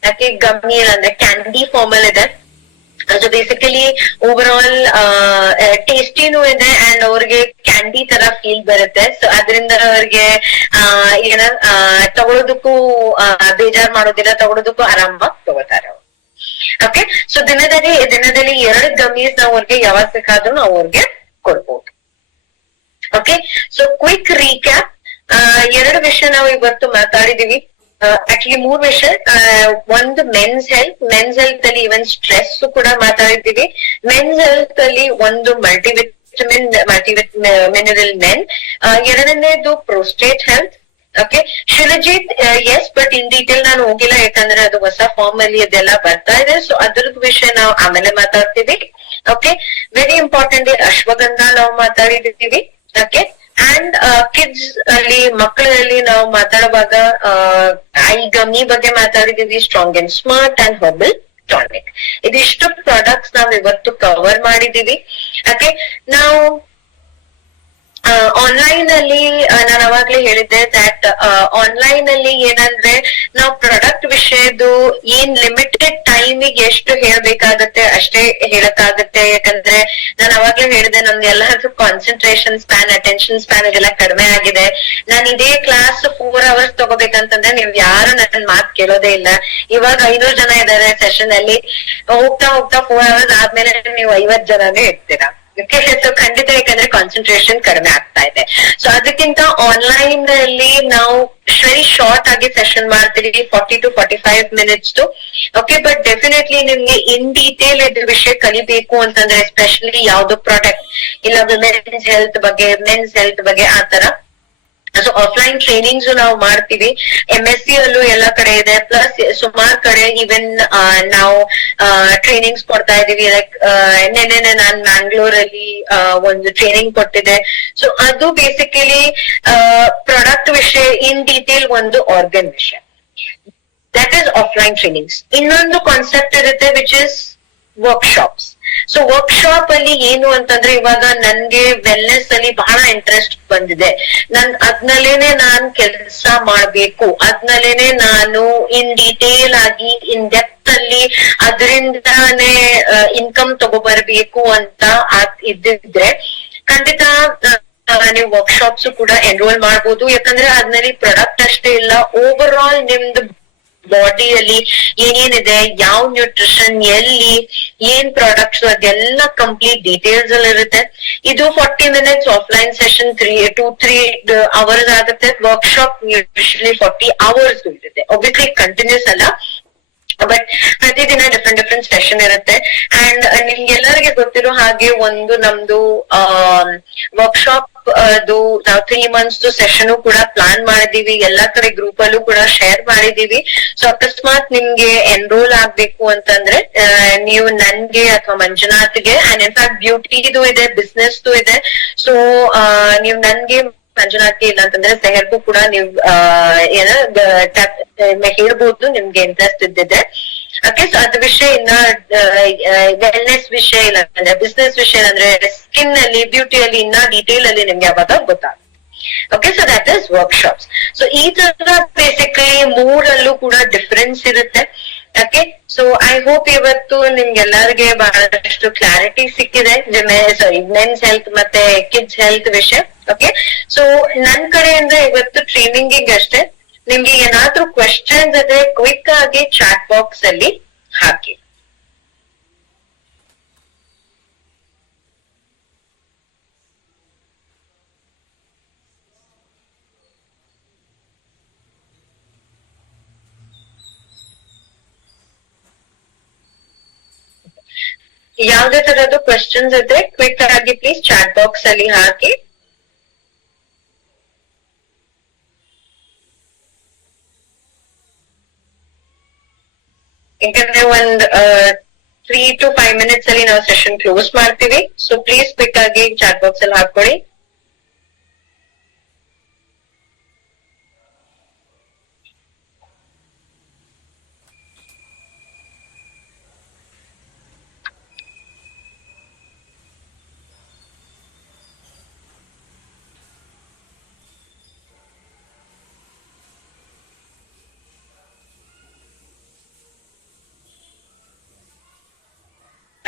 ಯಾಕೆ ಗಮ್ಮಿ ಅಂದ್ರೆ ಕ್ಯಾಂಡಿ ಫಾರ್ಮ್ ಅಲ್ಲಿ ಇದೆ. ಸೊ ಬೇಸಿಕಲಿ ಓವರ್ ಆಲ್ ಟೇಸ್ಟಿನೂ ಇದೆ ಅಂಡ್ ಅವ್ರಿಗೆ ಕ್ಯಾಂಡಿ ತರ ಫೀಲ್ ಬರುತ್ತೆ. ಸೊ ಅದರಿಂದ ಅವ್ರಿಗೆ ಏನ ತಗೊಳೋದಕ್ಕೂ ಬೇಜಾರ್ ಮಾಡೋದಿಲ್ಲ, ತಗೊಳೋದಕ್ಕೂ ಆರಾಮಾಗಿ ತಗೋತಾರೆ ಅವ್ರು. ಓಕೆ, ಸೊ ದಿನದಲ್ಲಿ 2 ಗಮ್ಮೀಸ್ ನಾವು ಅವ್ರಿಗೆ ಯಾವಾಗ ಬೇಕಾದ್ರೂ ನಾವು ಅವ್ರಿಗೆ ಕೊಡ್ಬೋದು. Okay, so quick recap. 2 ವಿಷಯ ನಾವು ಇವತ್ತು ಮಾತಾಡಿದೀವಿ. ಆಕ್ಚುಲಿ 3 ವಿಷಯ. ಒಂದು ಮೆನ್ಸ್ ಹೆಲ್ತ್ ಅಲ್ಲಿ ಇವನ್ ಸ್ಟ್ರೆಸ್ ಕೂಡ ಮಾತಾಡಿದೀವಿ. ಮೆನ್ಸ್ ಹೆಲ್ತ್ ಅಲ್ಲಿ ಒಂದು ಮಲ್ಟಿವಿಟಮಿನ್ ಮಿನರಲ್ ಮೆನ್. ಎರಡನೇದು prostate health. Okay, ಶಿಲಜಿತ್ S, but in detail ನಾನು ಹೋಗಿಲ್ಲ, ಯಾಕಂದ್ರೆ ಅದು ಹೊಸ ಫಾರ್ಮ್ ಅಲ್ಲಿ ಅದೆಲ್ಲ ಬರ್ತಾ ಇದೆ. ಸೊ ಅದ್ರದ್ದು ವಿಷಯ ನಾವು ಆಮೇಲೆ ಮಾತಾಡ್ತೀವಿ. ಓಕೆ, ವೆರಿ ಇಂಪಾರ್ಟೆಂಟ್ ಅಶ್ವಗಂಧ ನಾವು ಮಾತಾಡಿದೀವಿ. ಓಕೆ, ಅಂಡ್ ಕಿಡ್ಸ್ ಅಲ್ಲಿ ಮಕ್ಕಳಲ್ಲಿ ನಾವು ಮಾತಾಡುವಾಗ ಐ ಗಮ್ಮಿ ಬಗ್ಗೆ ಮಾತಾಡಿದೀವಿ, strong and smart and herbal tonic. ಇದಿಷ್ಟು ಪ್ರಾಡಕ್ಟ್ಸ್ ನಾವು ಇವತ್ತು ಕವರ್ ಮಾಡಿದೀವಿ. ಓಕೆ, ನಾವು ಆನ್ಲೈನ್ ಅಲ್ಲಿ ನಾನು ಅವಾಗ್ಲೇ ಹೇಳಿದ್ದೆ ದಟ್ ಆನ್ಲೈನ್ ಅಲ್ಲಿ ಏನಂದ್ರೆ ನಾವು ಪ್ರಾಡಕ್ಟ್ ವಿಷಯದ್ದು ಏನ್ ಲಿಮಿಟೆಡ್ ಟೈಮಿಗೆ ಎಷ್ಟು ಹೇಳ್ಬೇಕಾಗತ್ತೆ ಅಷ್ಟೇ ಹೇಳಕ್ಕಾಗತ್ತೆ. ಯಾಕಂದ್ರೆ ನಾನು ಅವಾಗ್ಲೇ ಹೇಳಿದೆ ನಮ್ದು ಎಲ್ಲಾದ್ರೂ ಕಾನ್ಸಂಟ್ರೇಷನ್ ಸ್ಪ್ಯಾನ್, ಅಟೆನ್ಷನ್ ಸ್ಪ್ಯಾನ್ ಇದೆಲ್ಲ ಕಡಿಮೆ ಆಗಿದೆ. ನಾನು ಇದೇ ಕ್ಲಾಸ್ 4 ಅವರ್ಸ್ ತಗೋಬೇಕಂತಂದ್ರೆ ನೀವ್ ಯಾರು ನನ್ನ ಮಾತು ಕೇಳೋದೇ ಇಲ್ಲ. ಇವಾಗ 500 ಜನ ಇದ್ದಾರೆ ಸೆಷನ್ ಅಲ್ಲಿ, ಹೋಗ್ತಾ 4 ಅವರ್ಸ್ ಆದ್ಮೇಲೆ ನೀವು 50 ಜನನೇ ಇರ್ತೀರಾ. ಸೊ ಖಂಡಿತ, ಯಾಕಂದ್ರೆ ಕಾನ್ಸಂಟ್ರೇಷನ್ ಕಡಿಮೆ ಆಗ್ತಾ ಇದೆ. ಸೊ ಅದಕ್ಕಿಂತ ಆನ್ಲೈನ್ ಅಲ್ಲಿ ನಾವು ವೆರಿ ಶಾರ್ಟ್ ಆಗಿ ಸೆಷನ್ ಮಾಡ್ತೀವಿ, 40 to 45 minutes. Okay, but definitely ನಿಮ್ಗೆ ಇನ್ ಡೀಟೇಲ್ ಇದ್ರ ವಿಷಯ ಕಲಿಬೇಕು ಅಂತಂದ್ರೆ ಎಸ್ಪೆಷಲಿ ಯಾವ್ದು ಪ್ರಾಡಕ್ಟ್ ಇಲ್ಲ ವುಮೆನ್ಸ್ ಹೆಲ್ತ್ ಬಗ್ಗೆ, ಮೆನ್ಸ್ ಹೆಲ್ತ್ ಬಗ್ಗೆ ಆತರ. ಸೊ ಆಫ್ಲೈನ್ ಟ್ರೈನಿಂಗ್ಸ್ ನಾವು ಮಾಡ್ತೀವಿ. MSc ಅಲ್ಲೂ ಎಲ್ಲಾ ಕಡೆ ಇದೆ, ಪ್ಲಸ್ ಸುಮಾರು ಕಡೆ ಈವನ್ ನಾವು ಟ್ರೈನಿಂಗ್ಸ್ ಕೊಡ್ತಾ ಇದೀವಿ. ಲೈಕ್ ನೆನ್ನೆ ನಾನು ಮ್ಯಾಂಗ್ಳೂರ್ ಅಲ್ಲಿ ಒಂದು ಟ್ರೈನಿಂಗ್ ಕೊಟ್ಟಿದ್ದೆ. ಸೊ ಅದು ಬೇಸಿಕಲಿ ಪ್ರಾಡಕ್ಟ್ ವಿಷಯ ಇನ್ ಡೀಟೇಲ್, ಒಂದು ಆರ್ಗನ್ ವಿಷಯ. That is offline trainings. ಇನ್ನೊಂದು ಕಾನ್ಸೆಪ್ಟ್ ಇರುತ್ತೆ which is workshops. So workshop ಅಲ್ಲಿ ಏನು ಅಂತಂದ್ರೆ, ಇವಾಗ ನನ್ಗೆ ವೆಲ್ನೆಸ್ ಅಲ್ಲಿ ಬಹಳ ಇಂಟ್ರೆಸ್ಟ್ ಬಂದಿದೆ. ಅದ್ನಲ್ಲೇನೆ ನಾನ್ ಕೆಲಸ ಮಾಡ್ಬೇಕು, ಅದ್ನಲ್ಲೇನೆ ನಾನು ಇನ್ ಡೀಟೇಲ್ ಆಗಿ ಇನ್ ಡೆಪ್ತ್ ಅಲ್ಲಿ ಅದರಿಂದಾನೇ ಇನ್ಕಮ್ ತಗೋಬರ್ಬೇಕು ಅಂತ ಇದ್ದಿದ್ರೆ ಖಂಡಿತ ನೀವು ವರ್ಕ್ಶಾಪ್ಸ್ ಕೂಡ ಎನ್ರೋಲ್ ಮಾಡ್ಬೋದು. ಯಾಕಂದ್ರೆ ಅದ್ನಲ್ಲಿ ಪ್ರಾಡಕ್ಟ್ ಅಷ್ಟೇ ಇಲ್ಲ, ಓವರ್ ಆಲ್ ನಿಮ್ದು ಬಾಡಿಯಲ್ಲಿ ಏನೇನಿದೆ, ಯಾವ ನ್ಯೂಟ್ರಿಷನ್, ಎಲ್ಲಿ ಏನ್ ಪ್ರಾಡಕ್ಟ್ಸ್, ಅದೆಲ್ಲ ಕಂಪ್ಲೀಟ್ ಡೀಟೇಲ್ಸ್ ಅಲ್ಲಿ ಇರುತ್ತೆ. ಇದು 40 minutes offline session 3 to 3 hours ಆಗುತ್ತೆ. ವರ್ಕ್ಶಾಪ್ ಯೂಶಲಿ 40 hours ಇರುತ್ತೆ. ಒಬ್ವಿಯಸ್ಲಿ ಕಂಟಿನ್ಯೂಸ್ ಅಲ್ಲ, ಬಟ್ ಪ್ರತಿದಿನ ಡಿಫ್ರೆಂಟ್ ಸೆಷನ್ ಇರುತ್ತೆ. ಅಂಡ್ ನಿಮ್ಗೆಲ್ಲರಿಗೆ ಗೊತ್ತಿರೋ ಹಾಗೆ ಒಂದು ನಮ್ದು ವರ್ಕ್ಶಾಪ್ ಅದು ನಾವು 3 months ಸೆಷನ್ ಕೂಡ ಪ್ಲಾನ್ ಮಾಡಿದೀವಿ. ಎಲ್ಲಾ ಕಡೆ ಗ್ರೂಪ್ ಅಲ್ಲೂ ಕೂಡ ಶೇರ್ ಮಾಡಿದೀವಿ. ಸೊ ಅಕಸ್ಮಾತ್ ನಿಮ್ಗೆ ಎನ್ರೋಲ್ ಆಗ್ಬೇಕು ಅಂತಂದ್ರೆ ನೀವು ನನ್ಗೆ ಅಥವಾ ಮಂಜುನಾಥ್ಗೆ, ಅಂಡ್ ಇನ್ಫ್ಯಾಕ್ಟ್ ಬ್ಯೂಟಿದು ಇದೆ, ಬಿಸ್ನೆಸ್ದು ಇದೆ. ಸೊ ನೀವು ನನ್ಗೆ, ಮಂಜುನಾಥ್ಗೆ, ಇಲ್ಲ ಅಂತಂದ್ರೆ ಸೆಹರ್ಗೂ ಕೂಡ ನೀವು ಹೇಳ್ಬೋದು ನಿಮ್ಗೆ ಇಂಟ್ರೆಸ್ಟ್ ಇದ್ದಿದೆ. ಓಕೆ, ಸೊ ಅದ್ ವಿಷಯ ಇನ್ನ ವೆಲ್ನೆಸ್ ವಿಷಯ ಇಲ್ಲ ಅಂದ್ರೆ ಬಿಸ್ನೆಸ್ ವಿಷಯ ಅಂದ್ರೆ ಸ್ಕಿನ್ ಅಲ್ಲಿ, ಬ್ಯೂಟಿಯಲ್ಲಿ ಇನ್ನ ಡೀಟೇಲ್ ಅಲ್ಲಿ ನಿಮ್ಗೆ ಯಾವಾಗ ಗೊತ್ತಾಗುತ್ತೆ. Okay, so that is workshops. So ಈ ತರ ಬೇಸಿಕಲಿ 3ಅಲ್ಲೂ ಕೂಡ ಡಿಫರೆನ್ಸ್ ಇರುತ್ತೆ. ಓಕೆ, ಸೊ ಐ ಹೋಪ್ ಇವತ್ತು ನಿಮ್ಗೆಲ್ಲರಿಗೆ ಬಹಳಷ್ಟು ಕ್ಲಾರಿಟಿ ಸಿಕ್ಕಿದೆ ಮೆನ್ಸ್ ಹೆಲ್ತ್ ಮತ್ತೆ ಕಿಡ್ಸ್ ಹೆಲ್ತ್ ವಿಷಯ. ಓಕೆ, ಸೊ ನನ್ ಕಡೆಯಿಂದ ಇವತ್ತು ಟ್ರೈನಿಂಗ್ ಅಷ್ಟೇ. ನಿಮ್ಗೆ ಏನಾದ್ರೂ ಕ್ವೆಶ್ಚನ್ಸ್ ಇದ್ರೆ ಕ್ವಿಕ್ ಆಗಿ ಚಾಟ್ ಬಾಕ್ಸ್ ಅಲ್ಲಿ ಹಾಕಿ. ಯಾವ್ದೇ ತರದ್ದು ಕ್ವೆಶ್ಚನ್ಸ್ ಇದ್ರೆ ಕ್ವಿಕ್ ಆಗಿ ಪ್ಲೀಸ್ ಚಾಟ್ ಬಾಕ್ಸ್ ಅಲ್ಲಿ ಹಾಕಿ. ಯಾಕಂದ್ರೆ ಒಂದ್ 3 to 5 minutes ಅಲ್ಲಿ ನಾವು ಸೆಷನ್ ಕ್ಲೋಸ್ ಮಾಡ್ತೀವಿ. ಸೊ ಪ್ಲೀಸ್ ಕ್ವಿಕ್ ಆಗಿ ಚಾಟ್ ಬಾಕ್ಸ್ ಅಲ್ಲಿ ಹಾಕೊಳ್ಳಿ.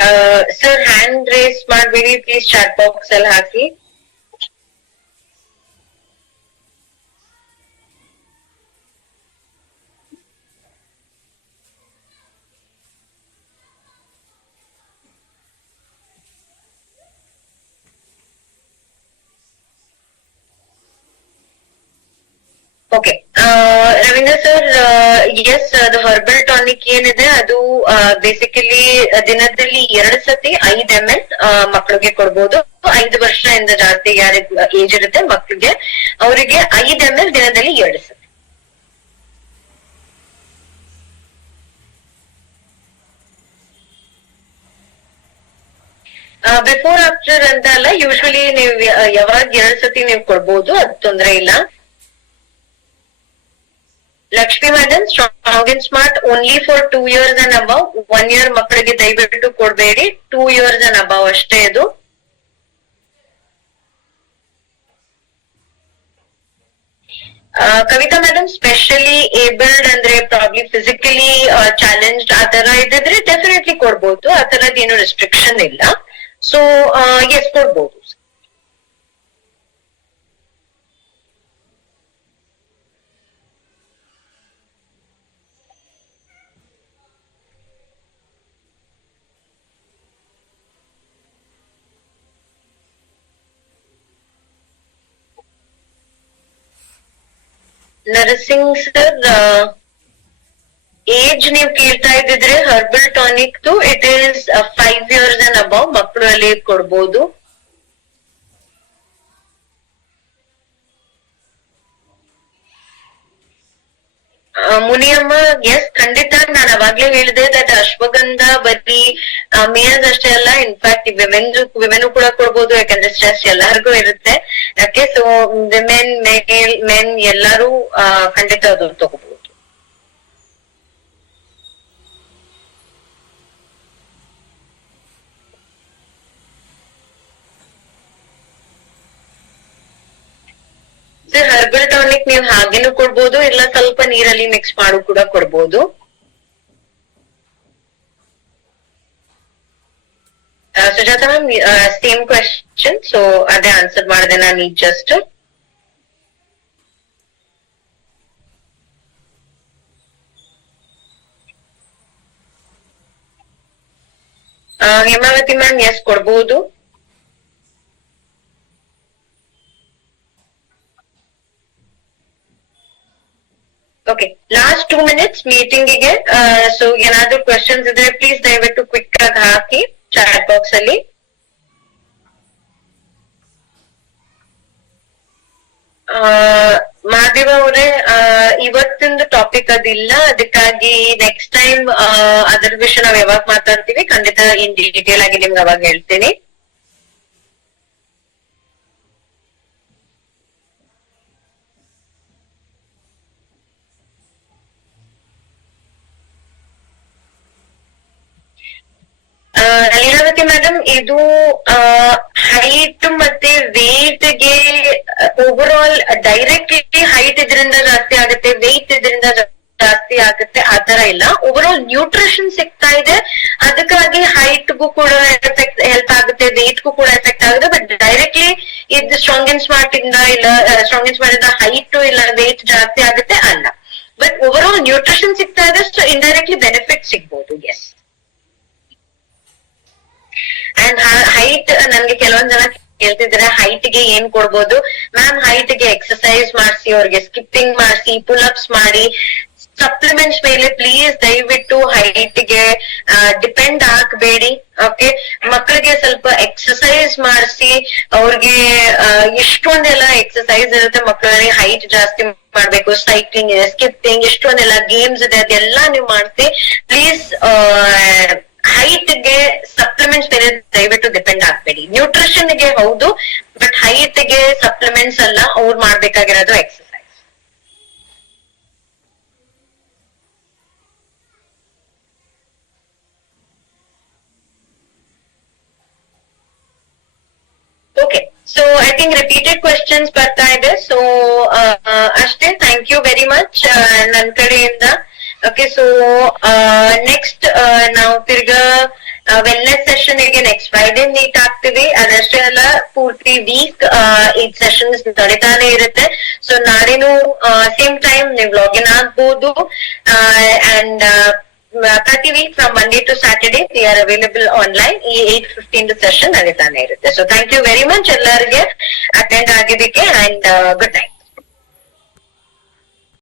ಸರ್ ಹ್ಯಾಂಡ್ ರೇಸ್ ಮಾಡ್ಬೇಡಿ, ಪ್ಲೀಸ್ ಚಾಟ್ ಬಾಕ್ಸ್ ಅಲ್ಲಿ ಹಾಕಿ. ಓಕೆ ರವೀಂದ್ರ ಸರ್, ಎಸ್ ಅದು ಹರ್ಬಲ್ ಟಾನಿಕ್ ಏನಿದೆ ಅದು ಬೇಸಿಕಲಿ ದಿನದಲ್ಲಿ 2 ಸತಿ 5 ml ಮಕ್ಕಳಿಗೆ ಕೊಡ್ಬೋದು. 5 ವರ್ಷದಿಂದ ಜಾಸ್ತಿ ಯಾರ ಏಜ್ ಇರುತ್ತೆ ಮಕ್ಕಳಿಗೆ, ಅವರಿಗೆ 5 ml ದಿನದಲ್ಲಿ 2 ಸತಿ. ಬಿಫೋರ್ ಆಫ್ಟರ್ ಅಂತ ಅಲ್ಲ, ಯೂಶಲಿ ನೀವು ಯಾವಾಗ 2 ಸತಿ ನೀವು ಕೊಡ್ಬೋದು, ಅದು ತೊಂದ್ರೆ ಇಲ್ಲ. Lakshmi madam, strong and smart only for 2 years and above. 1 year ಮಕ್ಕಳಿಗೆ ದಯವಿಟ್ಟು ಕೊಡ್ಬೇಡಿ, 2 years ಅಂಡ್ ಅಬೌವ್ ಅಷ್ಟೇ ಇದು. ಕವಿತಾ ಮೇಡಮ್, ಸ್ಪೆಷಲಿ ಏಬಲ್ಡ್ ಅಂದ್ರೆ ಪ್ರಾಬ್ಲಿ ಫಿಸಿಕಲಿ ಚಾಲೆಂಜ್ಡ್ ಆ ತರ ಇದ್ರೆ ಡೆಫಿನೆಟ್ಲಿ ಕೊಡ್ಬೋದು, ಆ ತರದ್ ಏನು ರೆಸ್ಟ್ರಿಕ್ಷನ್ ಇಲ್ಲ. ಸೊ ಎಸ್, ಕೊಡ್ಬೋದು. ನರಸಿಂಗ್ ಸರ್, ಏಜ್ ನೀವು ಕೇಳ್ತಾ ಇದ್ದಿದ್ರೆ herbal tonic it is 5 years and above ಮಕ್ಕಳಲ್ಲಿ ಕೊಡ್ಬೋದು. ಮುನಿಯಮ್ಮ, ಎಸ್ ಖಂಡಿತ, ನಾನು ಅವಾಗ್ಲೇ ಹೇಳಿದೆ ದಟ್ ಅಶ್ವಗಂಧ ಬರೀ ಮೇಲ್ಸ್ ಅಷ್ಟೇ ಅಲ್ಲ, ಇನ್ಫ್ಯಾಕ್ಟ್ ವಿಮೆನ್ ಕೂಡ ಕೊಡ್ಬೋದು, ಯಾಕಂದ್ರೆ ಸ್ಟ್ರೆಸ್ ಎಲ್ಲರಿಗೂ ಇರುತ್ತೆ. ಯಾಕೆ ಸೊ ವಿಮೆನ್ ಮೆನ್ ಎಲ್ಲರೂ ಖಂಡಿತ ಅದು ತಗೋಬಹುದು. ಸರ್ ಹರ್ಬಲ್ ಟಾನಿಕ್ ನೀವು ಹಾಗೇನು ಕೊಡ್ಬೋದು, ಇಲ್ಲ ಸ್ವಲ್ಪ ನೀರಲ್ಲಿ ಮಿಕ್ಸ್ ಮಾಡು ಕೂಡ ಕೊಡ್ಬೋದು. Sujata ma'am, same question, so ಅದೇ ಆನ್ಸರ್ ಮಾಡಿದೆ ನಾನು ಈಗ ಜಸ್ಟ್. ಹೇಮಾವತಿ ಮ್ಯಾಮ್, ಎಸ್ ಕೊಡ್ಬೋದು. ಓಕೆ, ಲಾಸ್ಟ್ 2 minutes ಮೀಟಿಂಗ್ ಗೆ. ಸೊ ಏನಾದ್ರು ಕ್ವೆಶನ್ಸ್ ಇದ್ರೆ ಪ್ಲೀಸ್ ದಯವಿಟ್ಟು ಕ್ವಿಕ್ ಆಗಿ ಹಾಕಿ ಚಾಟ್ ಬಾಕ್ಸ್ ಅಲ್ಲಿ. ಮಾದೇವ ಅವರೇ, ಇವತ್ತಿಂದು ಟಾಪಿಕ್ ಅದಿಲ್ಲ, ಅದಕ್ಕಾಗಿ ನೆಕ್ಸ್ಟ್ ಟೈಮ್ ಅದರ ವಿಷಯ ನಾವ್ ಯಾವಾಗ ಮಾತಾಡ್ತೀವಿ ಖಂಡಿತ ಇನ್ ಡೀಟೇಲ್ ಆಗಿ ನಿಮ್ಗೆ ಅವಾಗ ಹೇಳ್ತೀನಿ. ಲೀಲಾವತಿ ಮೇಡಮ್, ಇದು ಹೈಟ್ ಮತ್ತೆ ವೇಟ್ ಗೆ ಓವರ್ ಆಲ್ ಡೈರೆಕ್ಟ್ಲಿ ಹೈಟ್ ಇದರಿಂದ ಜಾಸ್ತಿ ಆಗುತ್ತೆ, ವೇಟ್ ಇದರಿಂದ ಜಾಸ್ತಿ ಆಗುತ್ತೆ ಆ ತರ ಇಲ್ಲ. ಓವರ್ ಆಲ್ ನ್ಯೂಟ್ರಿಷನ್ ಸಿಗ್ತಾ ಇದೆ, ಅದಕ್ಕಾಗಿ ಹೈಟ್ಗೂ ಕೂಡ ಎಫೆಕ್ಟ್ ಹೆಲ್ಪ್ ಆಗುತ್ತೆ, ವೇಟ್ಗೂ ಕೂಡ ಎಫೆಕ್ಟ್ ಆಗುತ್ತೆ. ಬಟ್ ಡೈರೆಕ್ಟ್ಲಿ ಇದು ಸ್ಟ್ರಾಂಗ್ ಅಂಡ್ ಸ್ಮಾರ್ಟ್ ಇಂದ ಇಲ್ಲ, ಸ್ಟ್ರಾಂಗ್ ಅಂಡ್ ಸ್ಮಾರ್ಟ್ ಇಂದ ಹೈಟ್ ಇಲ್ಲ ವೇಟ್ ಜಾಸ್ತಿ ಆಗುತ್ತೆ ಅಲ್ಲ. ಬಟ್ ಓವರ್ ಆಲ್ ನ್ಯೂಟ್ರಿಷನ್ ಸಿಗ್ತಾ ಇದೆ, ಸೊ ಇಂಡೈರೆಕ್ಟ್ಲಿ ಬೆನಿಫಿಟ್ ಸಿಗ್ಬೋದು. ಎಸ್. ಅಂಡ್ ಹೈಟ್, ನನ್ಗೆ ಕೆಲವೊಂದ್ ಜನ ಕೇಳ್ತಿದ್ರೆ ಹೈಟ್ ಗೆ ಏನ್ ಕೊಡ್ಬೋದು ಮ್ಯಾಮ್. ಹೈಟ್ ಗೆ ಎಕ್ಸರ್ಸೈಸ್ ಮಾಡಿಸಿ, ಅವ್ರಿಗೆ ಸ್ಕಿಪ್ಪಿಂಗ್ ಮಾಡಿಸಿ, ಪುಲ್ ಅಪ್ಸ್ ಮಾಡಿ. ಸಪ್ಲಿಮೆಂಟ್ಸ್ ಮೇಲೆ ಪ್ಲೀಸ್ ದಯವಿಟ್ಟು ಹೈಟ್ ಗೆ ಡಿಪೆಂಡ್ ಆಗ್ಬೇಡಿ. ಓಕೆ, ಮಕ್ಕಳಿಗೆ ಸ್ವಲ್ಪ ಎಕ್ಸರ್ಸೈಸ್ ಮಾಡಿಸಿ, ಅವ್ರಿಗೆ ಎಷ್ಟೊಂದೆಲ್ಲ ಎಕ್ಸರ್ಸೈಸ್ ಇರುತ್ತೆ ಮಕ್ಕಳಲ್ಲಿ. ಹೈಟ್ ಜಾಸ್ತಿ ಮಾಡ್ಬೇಕು, ಸೈಕ್ಲಿಂಗ್ ಇದೆ, ಸ್ಕಿಪ್ಪಿಂಗ್, ಎಷ್ಟೊಂದೆಲ್ಲ ಗೇಮ್ಸ್ ಇದೆ, ಅದೆಲ್ಲ ನೀವು ಮಾಡಿಸಿ ಪ್ಲೀಸ್. ಹೈಟ್ ಗೆ ಸಪ್ಲಿಮೆಂಟ್ಸ್ ಮೇಲೆ ದಯವಿಟ್ಟು ಡಿಪೆಂಡ್ ಆಗ್ಬೇಡಿ. ನ್ಯೂಟ್ರಿಷನ್ ಗೆ ಹೌದು, ಬಟ್ ಹೈಟ್ ಗೆ ಸಪ್ಲಿಮೆಂಟ್ಸ್ ಅಲ್ಲ, ಅವ್ರು ಮಾಡ್ಬೇಕಾಗಿರೋದು exercise. Okay, so I think repeated questions ಬರ್ತಾ ಇದೆ. ಸೊ ಅಷ್ಟೇ, ಥ್ಯಾಂಕ್ ಯು ವೆರಿ ಮಚ್ ನನ್ ಕಡೆಯಿಂದ. ಓಕೆ, ಸೊ ನೆಕ್ಸ್ಟ್ ನಾವು ತಿರ್ಗಾ ವೆಲ್ನೆಸ್ ಸೆಷನ್ ಗೆ ನೆಕ್ಸ್ಟ್ ಫ್ರೈಡೆ ಮೀಟ್ ಆಗ್ತೀವಿ. ಅದಷ್ಟೇ ಅಲ್ಲ, ಪೂರ್ತಿ ವೀಕ್ ಈ ಸೆಷನ್ಸ್ ನಡೀತಾನೆ ಇರುತ್ತೆ. ಸೊ ನಾಳೆನು ಸೇಮ್ ಟೈಮ್ ನೀವು ಲಾಗಿನ್ ಆಗ್ಬೋದು. ಅಂಡ್ ಪ್ರತಿ weak from Monday to Saturday we are available online. ಈ 8:15 ಸೆಷನ್ ನಡೀತಾನೆ ಇರುತ್ತೆ. So thank you very much ಎಲ್ಲರಿಗೆ ಅಟೆಂಡ್ ಆಗಿದ್ದಕ್ಕೆ, ಅಂಡ್ ಗುಡ್ ನೈಟ್.